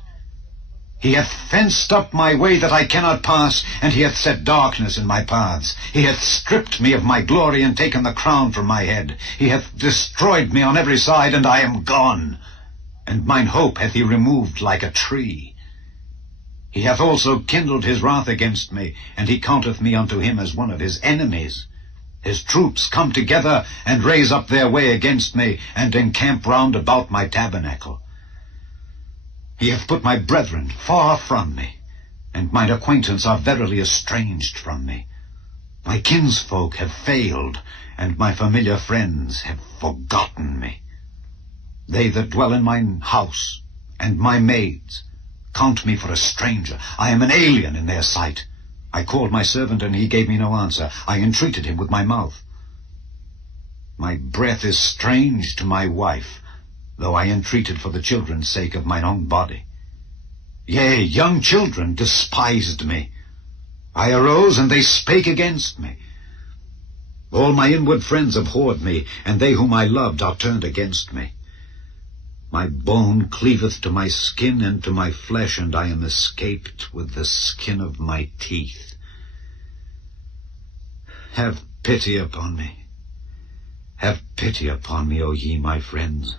He hath fenced up my way that I cannot pass, and he hath set darkness in my paths. He hath stripped me of my glory, and taken the crown from my head. He hath destroyed me on every side, and I am gone. And mine hope hath he removed like a tree. He hath also kindled his wrath against me, and he counteth me unto him as one of his enemies. His troops come together, and raise up their way against me, and encamp round about my tabernacle. He hath put my brethren far from me, and mine acquaintance are verily estranged from me. My kinsfolk have failed, and my familiar friends have forgotten me. They that dwell in mine house, and my maids, count me for a stranger. I am an alien in their sight. I called my servant, and he gave me no answer. I entreated him with my mouth. My breath is strange to my wife, though I entreated for the children's sake of mine own body. Yea, young children despised me. I arose, and they spake against me. All my inward friends abhorred me, and they whom I loved are turned against me. My bone cleaveth to my skin and to my flesh, and I am escaped with the skin of my teeth. Have pity upon me. Have pity upon me, O ye my friends,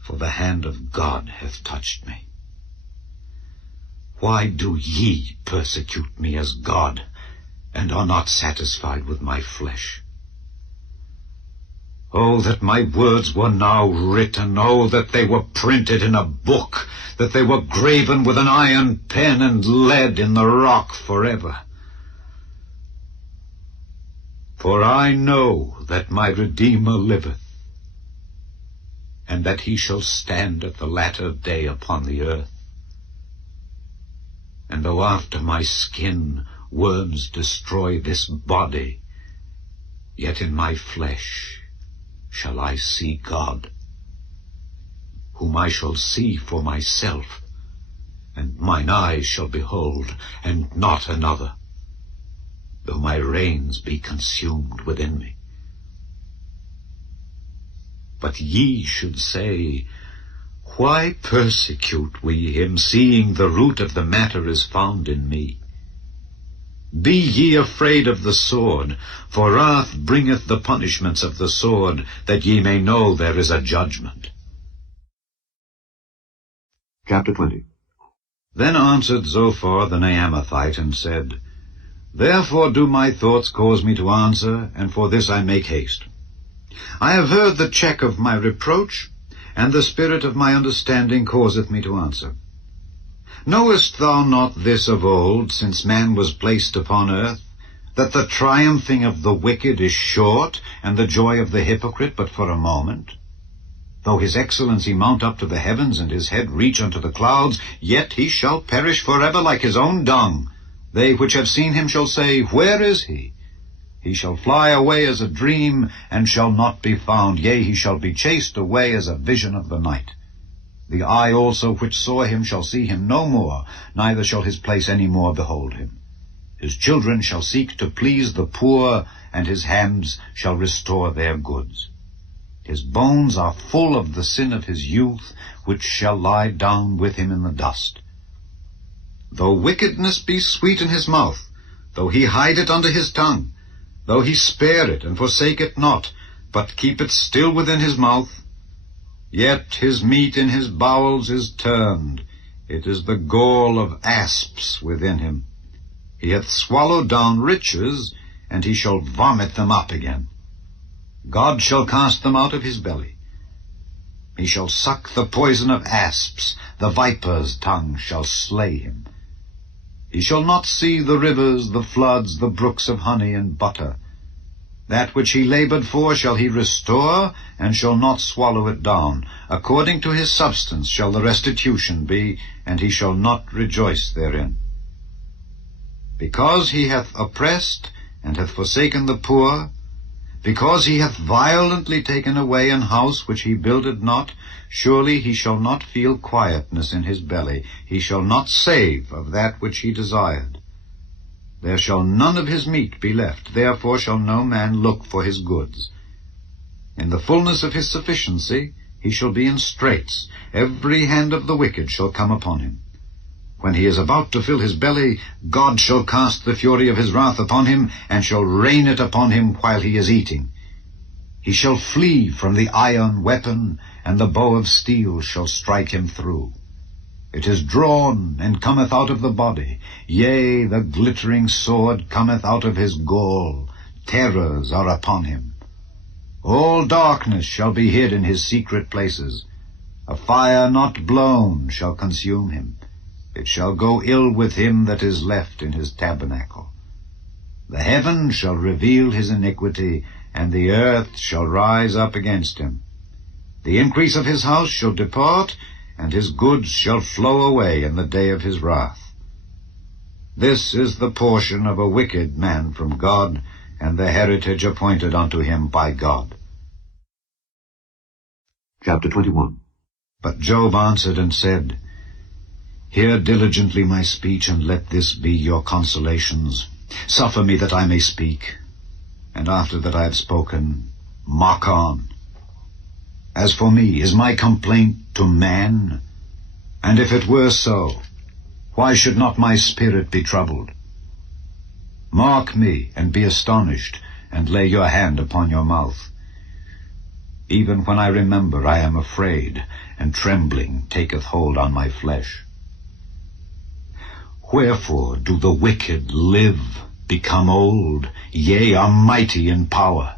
for the hand of God hath touched me. Why do ye persecute me as God, and are not satisfied with my flesh? Oh, that my words were now written, oh, that they were printed in a book, that they were graven with an iron pen and lead in the rock forever. For I know that my Redeemer liveth, and that he shall stand at the latter day upon the earth. And though after my skin worms destroy this body, yet in my flesh shall I see God, whom I shall see for myself, and mine eyes shall behold, and not another, though my reins be consumed within me. But ye should say, Why persecute we him, seeing the root of the matter is found in me? Be ye afraid of the sword, for wrath bringeth the punishments of the sword, that ye may know there is a judgment. Chapter 20. Then answered Zophar the Naamathite, and said, Therefore do my thoughts cause me to answer, and for this I make haste. I have heard the check of my reproach, and the spirit of my understanding causeth me to answer. Knowest thou not this of old, since man was placed upon earth, that the triumphing of the wicked is short, and the joy of the hypocrite but for a moment? Though his excellency mount up to the heavens, and his head reach unto the clouds, yet he shall perish forever like his own dung. They which have seen him shall say, Where is he? He shall fly away as a dream, and shall not be found. Yea, he shall be chased away as a vision of the night. The eye also which saw him shall see him no more, neither shall his place any more behold him. His children shall seek to please the poor, and his hands shall restore their goods. His bones are full of the sin of his youth, which shall lie down with him in the dust. Though wickedness be sweet in his mouth, though he hide it under his tongue, though he spare it and forsake it not, but keep it still within his mouth, yet his meat in his bowels is turned, it is the gall of asps within him. He hath swallowed down riches, and he shall vomit them up again. God shall cast them out of his belly. He shall suck the poison of asps, the viper's tongue shall slay him. He shall not see the rivers, the floods, the brooks of honey and butter. That which he labored for shall he restore, and shall not swallow it down. According to his substance shall the restitution be, and he shall not rejoice therein. Because he hath oppressed, and hath forsaken the poor, because he hath violently taken away an house which he builded not, surely he shall not feel quietness in his belly, he shall not save of that which he desired. There shall none of his meat be left, therefore shall no man look for his goods. In the fullness of his sufficiency he shall be in straits, every hand of the wicked shall come upon him. When he is about to fill his belly, God shall cast the fury of his wrath upon him, and shall rain it upon him while he is eating. He shall flee from the iron weapon, and the bow of steel shall strike him through. It is drawn, and cometh out of the body. Yea, the glittering sword cometh out of his gall. Terrors are upon him. All darkness shall be hid in his secret places. A fire not blown shall consume him. It shall go ill with him that is left in his tabernacle. The heaven shall reveal his iniquity, and the earth shall rise up against him. The increase of his house shall depart, and his goods shall flow away in the day of his wrath. This is the portion of a wicked man from God, and the heritage appointed unto him by God. Chapter 21. But Job answered and said, Hear diligently my speech, and let this be your consolations. Suffer me that I may speak, and after that I have spoken, mock on. As for me, is my complaint to man? And if it were so, why should not my spirit be troubled? Mark me, and be astonished, and lay your hand upon your mouth. Even when I remember, I am afraid, and trembling taketh hold on my flesh. Wherefore do the wicked live, become old, yea, are mighty in power?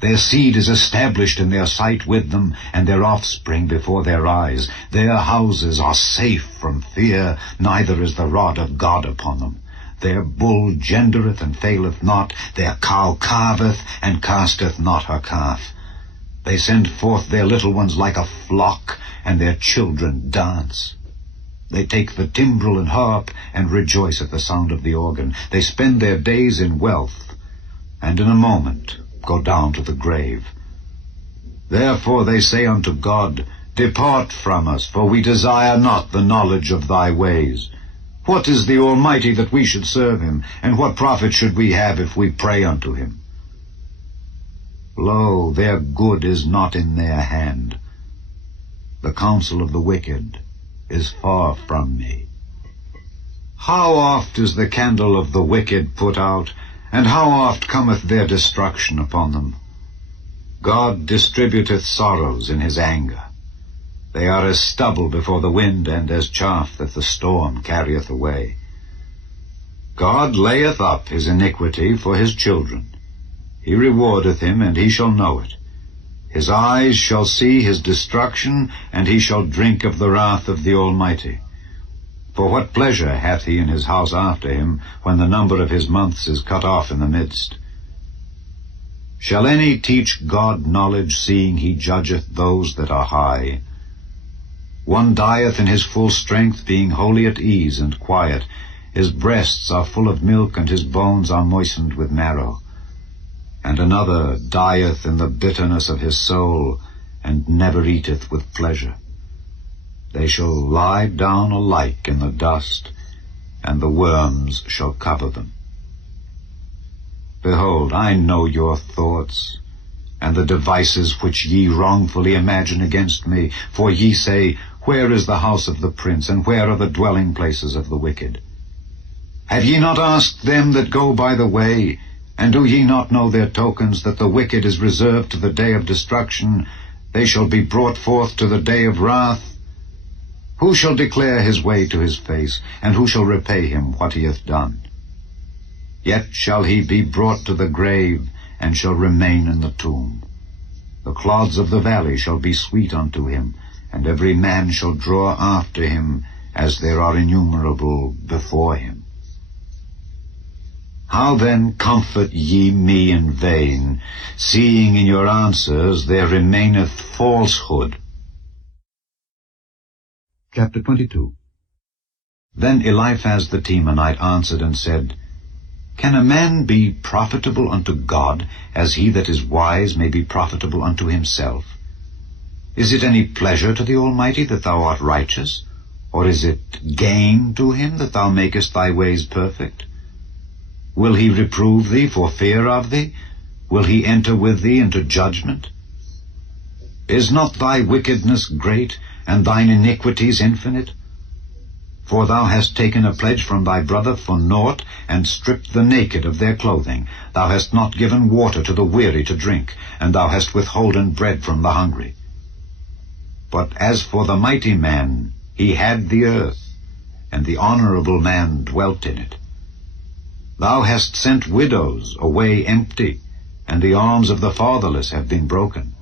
Their seed is established in their sight with them, and their offspring before their eyes. Their houses are safe from fear, neither is the rod of God upon them. Their bull gendereth and faileth not, their cow calveth and casteth not her calf. They send forth their little ones like a flock, and their children dance. They take the timbrel and harp, and rejoice at the sound of the organ. They spend their days in wealth, and in a moment go down to the grave. Therefore they say unto God, Depart from us, for we desire not the knowledge of thy ways. What is the Almighty that we should serve him? And what profit should we have if we pray unto him? Lo, their good is not in their hand. The counsel of the wicked is far from me. How oft is the candle of the wicked put out, and how oft cometh their destruction upon them? God distributeth sorrows in his anger. They are as stubble before the wind, and as chaff that the storm carrieth away. God layeth up his iniquity for his children. He rewardeth him, and he shall know it. His eyes shall see his destruction, and he shall drink of the wrath of the Almighty. For what pleasure hath he in his house after him, when the number of his months is cut off in the midst? Shall any teach God knowledge, seeing he judgeth those that are high? One dieth in his full strength, being wholly at ease and quiet. His breasts are full of milk, and his bones are moistened with marrow. And another dieth in the bitterness of his soul, and never eateth with pleasure. They shall lie down alike in the dust, and the worms shall cover them. Behold, I know your thoughts, and the devices which ye wrongfully imagine against me. For ye say, Where is the house of the prince, and where are the dwelling places of the wicked? Have ye not asked them that go by the way, and do ye not know their tokens, that the wicked is reserved to the day of destruction, they shall be brought forth to the day of wrath? Who shall declare his way to his face, and who shall repay him what he hath done? Yet shall he be brought to the grave, and shall remain in the tomb. The clods of the valley shall be sweet unto him, and every man shall draw after him, as there are innumerable before him. How then comfort ye me in vain, seeing in your answers there remaineth falsehood? Chapter 22. Then Eliphaz the Temanite answered and said, Can a man be profitable unto God, as he that is wise may be profitable unto himself? Is it any pleasure to the Almighty that thou art righteous? Or is it gain to him that thou makest thy ways perfect? Will he reprove thee for fear of thee? Will he enter with thee into judgment? Is not thy wickedness great, and thine iniquities infinite? For thou hast taken a pledge from thy brother for naught, and stripped the naked of their clothing. Thou hast not given water to the weary to drink, and thou hast withholden bread from the hungry. But as for the mighty man, he had the earth, and the honorable man dwelt in it. Thou hast sent widows away empty, and the arms of the fatherless have been broken.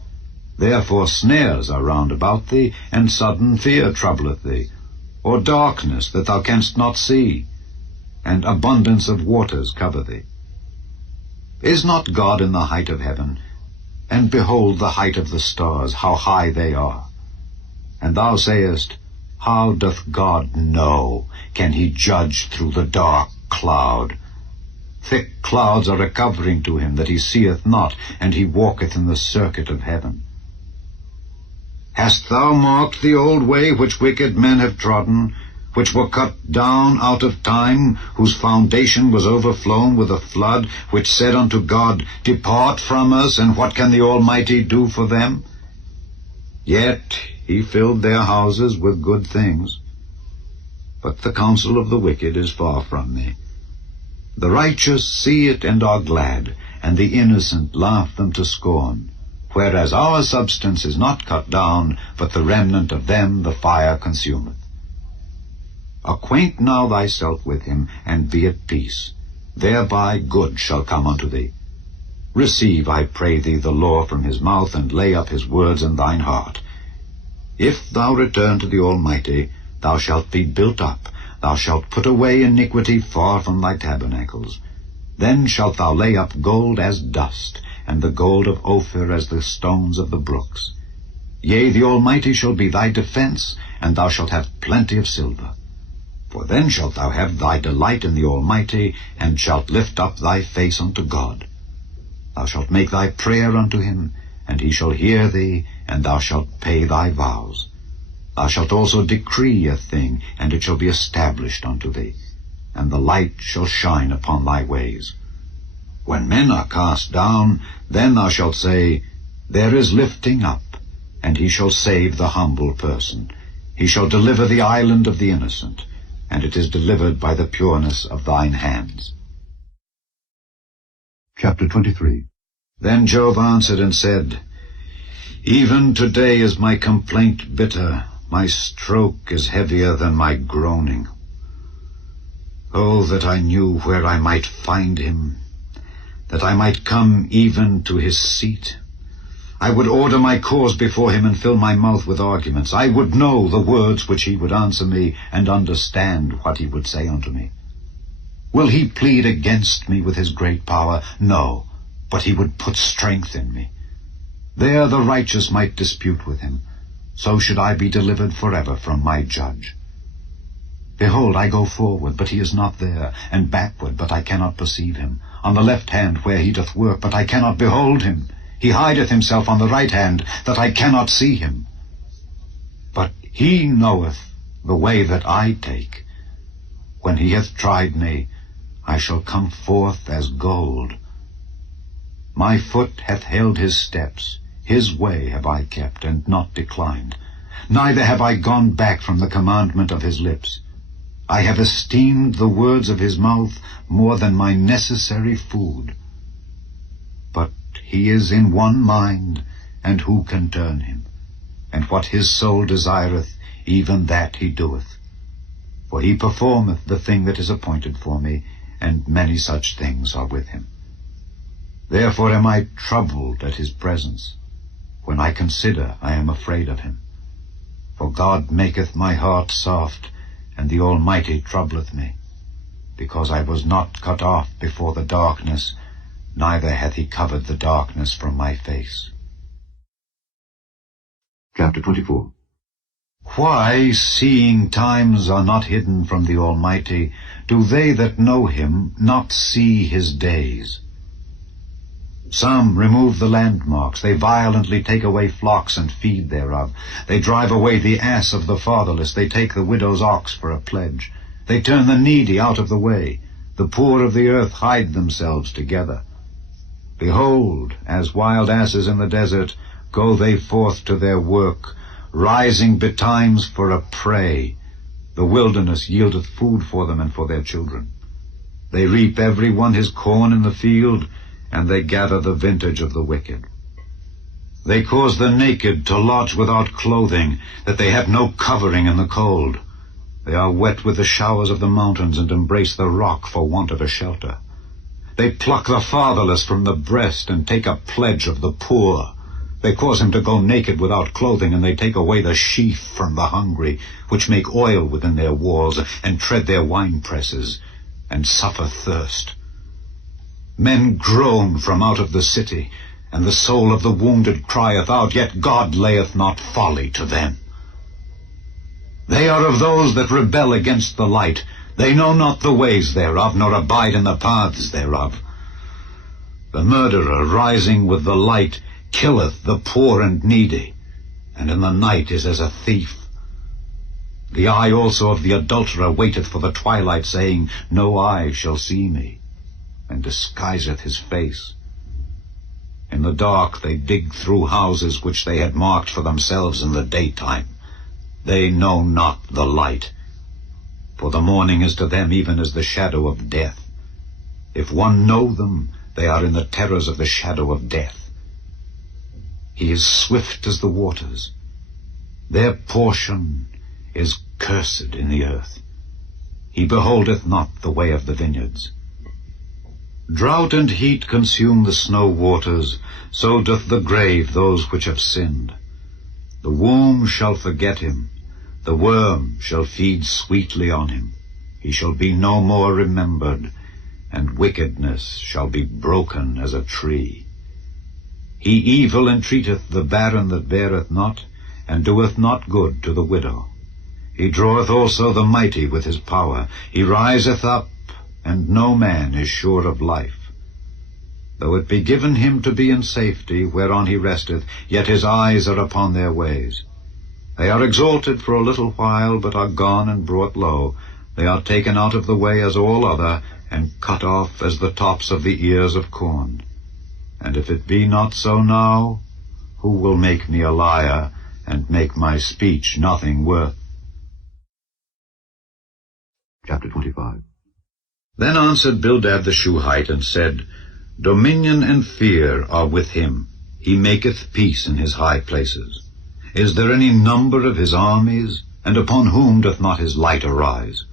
Therefore snares are round about thee, and sudden fear troubleth thee, or darkness that thou canst not see, and abundance of waters cover thee. Is not God in the height of heaven? And behold the height of the stars, how high they are. And thou sayest, How doth God know? Can he judge through the dark cloud? Thick clouds are a covering to him, that he seeth not, and he walketh in the circuit of heaven. Hast thou marked the old way which wicked men have trodden, which were cut down out of time, whose foundation was overflown with a flood, which said unto God, Depart from us, and what can the Almighty do for them? Yet he filled their houses with good things. But the counsel of the wicked is far from me. The righteous see it and are glad, and the innocent laugh them to scorn. Whereas our substance is not cut down, but the remnant of them the fire consumeth. Acquaint now thyself with him, and be at peace. Thereby good shall come unto thee. Receive, I pray thee, the law from his mouth, and lay up his words in thine heart. If thou return to the Almighty, thou shalt be built up. Thou shalt put away iniquity far from thy tabernacles. Then shalt thou lay up gold as dust, and the gold of Ophir as the stones of the brooks. Yea, the Almighty shall be thy defense, and thou shalt have plenty of silver. For then shalt thou have thy delight in the Almighty, and shalt lift up thy face unto God. Thou shalt make thy prayer unto him, and he shall hear thee, and thou shalt pay thy vows. Thou shalt also decree a thing, and it shall be established unto thee, and the light shall shine upon thy ways. When men are cast down, then thou shalt say, There is lifting up, and he shall save the humble person. He shall deliver the island of the innocent, and it is delivered by the pureness of thine hands. Chapter 23. Then Job answered and said, Even today is my complaint bitter, my stroke is heavier than my groaning. Oh, that I knew where I might find him, that I might come even to his seat. I would order my cause before him and fill my mouth with arguments. I would know the words which he would answer me, and understand what he would say unto me. Will he plead against me with his great power? No, but he would put strength in me. There the righteous might dispute with him. So should I be delivered forever from my judge. Behold, I go forward, but he is not there, and backward, but I cannot perceive him. On the left hand where he doth work, but I cannot behold him. He hideth himself on the right hand, that I cannot see him. But he knoweth the way that I take. When he hath tried me, I shall come forth as gold. My foot hath held his steps, his way have I kept, and not declined. Neither have I gone back from the commandment of his lips. I have esteemed the words of his mouth more than my necessary food. But he is in one mind, and who can turn him? And what his soul desireth, even that he doeth. For he performeth the thing that is appointed for me, and many such things are with him. Therefore am I troubled at his presence. When I consider, I am afraid of him. For God maketh my heart soft, and the Almighty troubleth me, because I was not cut off before the darkness, neither hath he covered the darkness from my face. Chapter 24. Why, seeing times are not hidden from the Almighty, do they that know him not see his days? Some remove the landmarks, they violently take away flocks and feed thereof. They drive away the ass of the fatherless, they take the widow's ox for a pledge. They turn the needy out of the way, the poor of the earth hide themselves together. Behold, as wild asses in the desert, go they forth to their work, rising betimes for a prey. The wilderness yieldeth food for them and for their children. They reap every one his corn in the field, and they gather the vintage of the wicked. They cause the naked to lodge without clothing, that they have no covering in the cold. They are wet with the showers of the mountains, and embrace the rock for want of a shelter. They pluck the fatherless from the breast, and take a pledge of the poor. They cause him to go naked without clothing, and they take away the sheaf from the hungry, which make oil within their walls, and tread their winepresses, and suffer thirst. Men groan from out of the city, and the soul of the wounded crieth out, yet God layeth not folly to them. They are of those that rebel against the light. They know not the ways thereof, nor abide in the paths thereof. The murderer rising with the light killeth the poor and needy, and in the night is as a thief. The eye also of the adulterer waiteth for the twilight, saying, No eye shall see me, and disguiseth his face. In the dark they dig through houses which they had marked for themselves in the daytime. They know not the light, for the morning is to them even as the shadow of death. If one know them, they are in the terrors of the shadow of death. He is swift as the waters. Their portion is cursed in the earth. He beholdeth not the way of the vineyards. Drought and heat consume the snow waters, so doth the grave those which have sinned. The womb shall forget him, the worm shall feed sweetly on him. He shall be no more remembered, and wickedness shall be broken as a tree. He evil entreateth the barren that beareth not, and doeth not good to the widow. He draweth also the mighty with his power. He riseth up, and no man is sure of life. Though it be given him to be in safety, whereon he resteth, yet his eyes are upon their ways. They are exalted for a little while, but are gone and brought low. They are taken out of the way as all other, and cut off as the tops of the ears of corn. And if it be not so now, who will make me a liar, and make my speech nothing worth? Chapter 25. Then answered Bildad the Shuhite, and said, Dominion and fear are with him. He maketh peace in his high places. Is there any number of his armies? And upon whom doth not his light arise?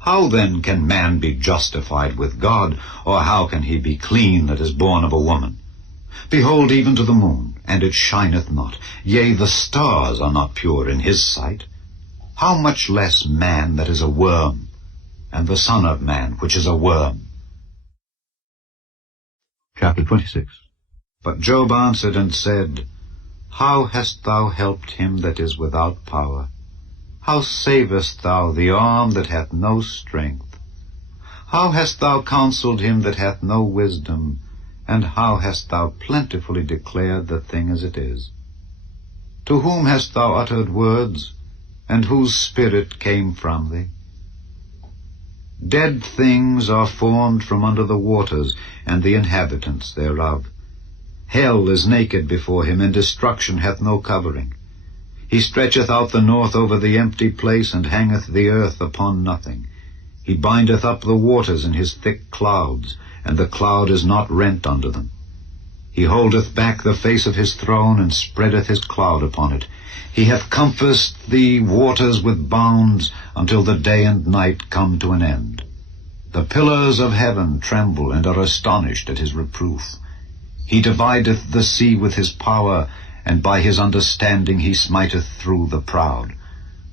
How then can man be justified with God, or how can he be clean that is born of a woman? Behold, even to the moon, and it shineth not. Yea, the stars are not pure in his sight. How much less man that is a worm, and the Son of Man which is a worm? Chapter 26. But Job answered and said, How hast thou helped him that is without power? How savest thou the arm that hath no strength? How hast thou counselled him that hath no wisdom? And how hast thou plentifully declared the thing as it is? To whom hast thou uttered words, and whose spirit came from thee? Dead things are formed from under the waters, and the inhabitants thereof. Hell is naked before him, and destruction hath no covering. He stretcheth out the north over the empty place, and hangeth the earth upon nothing. He bindeth up the waters in his thick clouds, and the cloud is not rent under them. He holdeth back the face of his throne, and spreadeth his cloud upon it. He hath compassed the waters with bounds, until the day and night come to an end. The pillars of heaven tremble, and are astonished at his reproof. He divideth the sea with his power, and by his understanding he smiteth through the proud.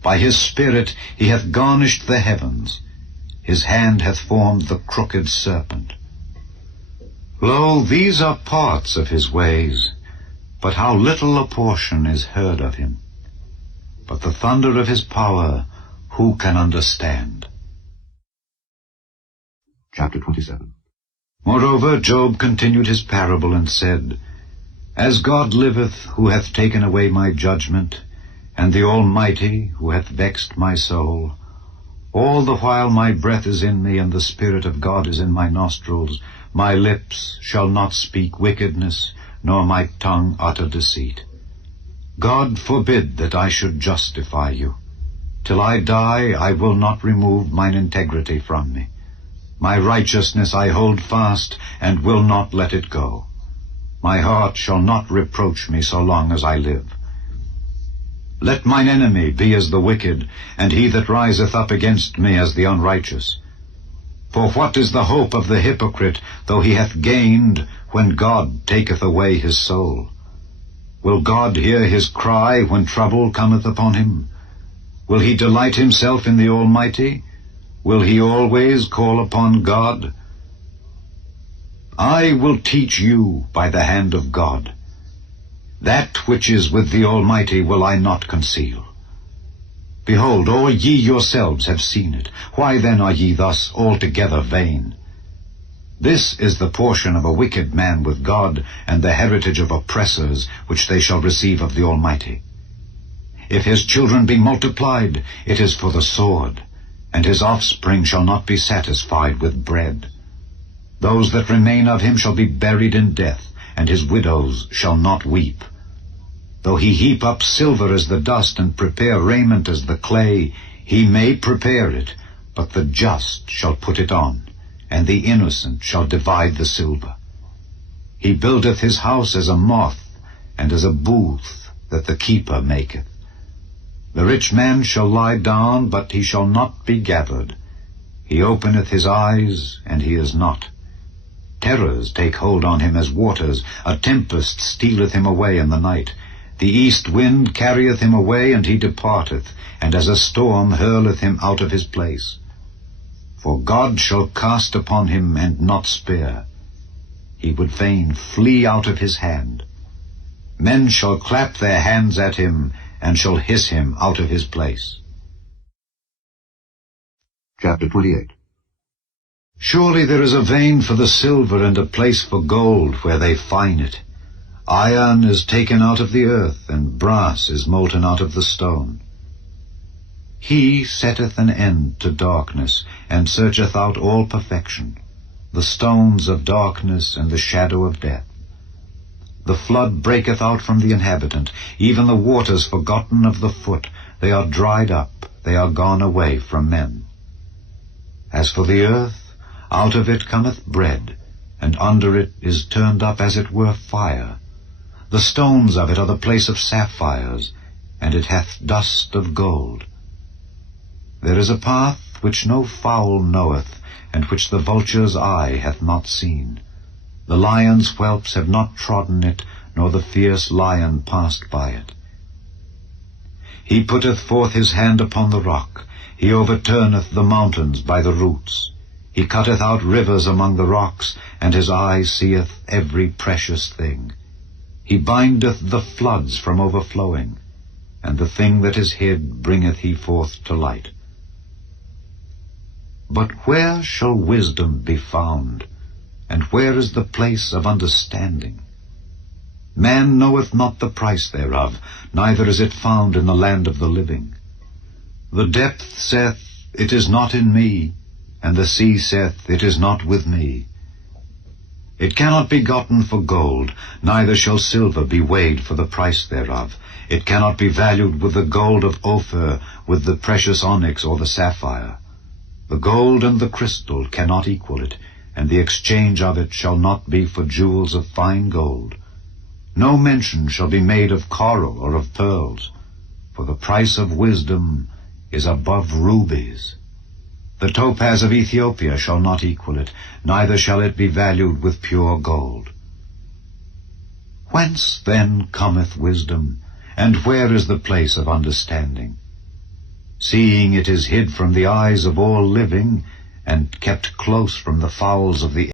By his spirit he hath garnished the heavens. His hand hath formed the crooked serpent. Lo, these are parts of his ways, but how little a portion is heard of him. But the thunder of his power, who can understand? Chapter 27. Moreover, Job continued his parable and said, As God liveth, who hath taken away my judgment, and the Almighty, who hath vexed my soul, all the while my breath is in me, and the Spirit of God is in my nostrils, my lips shall not speak wickedness, nor my tongue utter deceit. God forbid that I should justify you. Till I die, I will not remove mine integrity from me. My righteousness I hold fast, and will not let it go. My heart shall not reproach me so long as I live. Let mine enemy be as the wicked, and he that riseth up against me as the unrighteous. For what is the hope of the hypocrite, though he hath gained, when God taketh away his soul? Will God hear his cry when trouble cometh upon him? Will he delight himself in the Almighty? Will he always call upon God? I will teach you by the hand of God. That which is with the Almighty will I not conceal. Behold, all ye yourselves have seen it. Why then are ye thus altogether vain? This is the portion of a wicked man with God, and the heritage of oppressors, which they shall receive of the Almighty. If his children be multiplied, it is for the sword, and his offspring shall not be satisfied with bread. Those that remain of him shall be buried in death, and his widows shall not weep. Though he heap up silver as the dust, and prepare raiment as the clay, he may prepare it, but the just shall put it on, and the innocent shall divide the silver. He buildeth his house as a moth, and as a booth that the keeper maketh. The rich man shall lie down, but he shall not be gathered. He openeth his eyes, and he is not. Terrors take hold on him as waters. A tempest stealeth him away in the night. The east wind carrieth him away, and he departeth, and as a storm hurleth him out of his place. For God shall cast upon him, and not spare. He would fain flee out of his hand. Men shall clap their hands at him, and shall hiss him out of his place. Chapter 28. Surely there is a vein for the silver, and a place for gold where they fine it. Iron is taken out of the earth, and brass is molten out of the stone. He setteth an end to darkness, and searcheth out all perfection, the stones of darkness and the shadow of death. The flood breaketh out from the inhabitant, even the waters forgotten of the foot. They are dried up, they are gone away from men. As for the earth, out of it cometh bread, and under it is turned up as it were fire. The stones of it are the place of sapphires, and it hath dust of gold. There is a path which no fowl knoweth, and which the vulture's eye hath not seen. The lion's whelps have not trodden it, nor the fierce lion passed by it. He putteth forth his hand upon the rock. He overturneth the mountains by the roots. He cutteth out rivers among the rocks, and his eye seeth every precious thing. He bindeth the floods from overflowing, and the thing that is hid bringeth he forth to light. But where shall wisdom be found, and where is the place of understanding? Man knoweth not the price thereof, neither is it found in the land of the living. The depth saith, It is not in me, and the sea saith, It is not with me. It cannot be gotten for gold, neither shall silver be weighed for the price thereof. It cannot be valued with the gold of Ophir, with the precious onyx or the sapphire. The gold and the crystal cannot equal it, and the exchange of it shall not be for jewels of fine gold. No mention shall be made of coral or of pearls, for the price of wisdom is above rubies. The topaz of Ethiopia shall not equal it, neither shall it be valued with pure gold. Whence then cometh wisdom, and where is the place of understanding? Seeing it is hid from the eyes of all living, and kept close from the fowls of the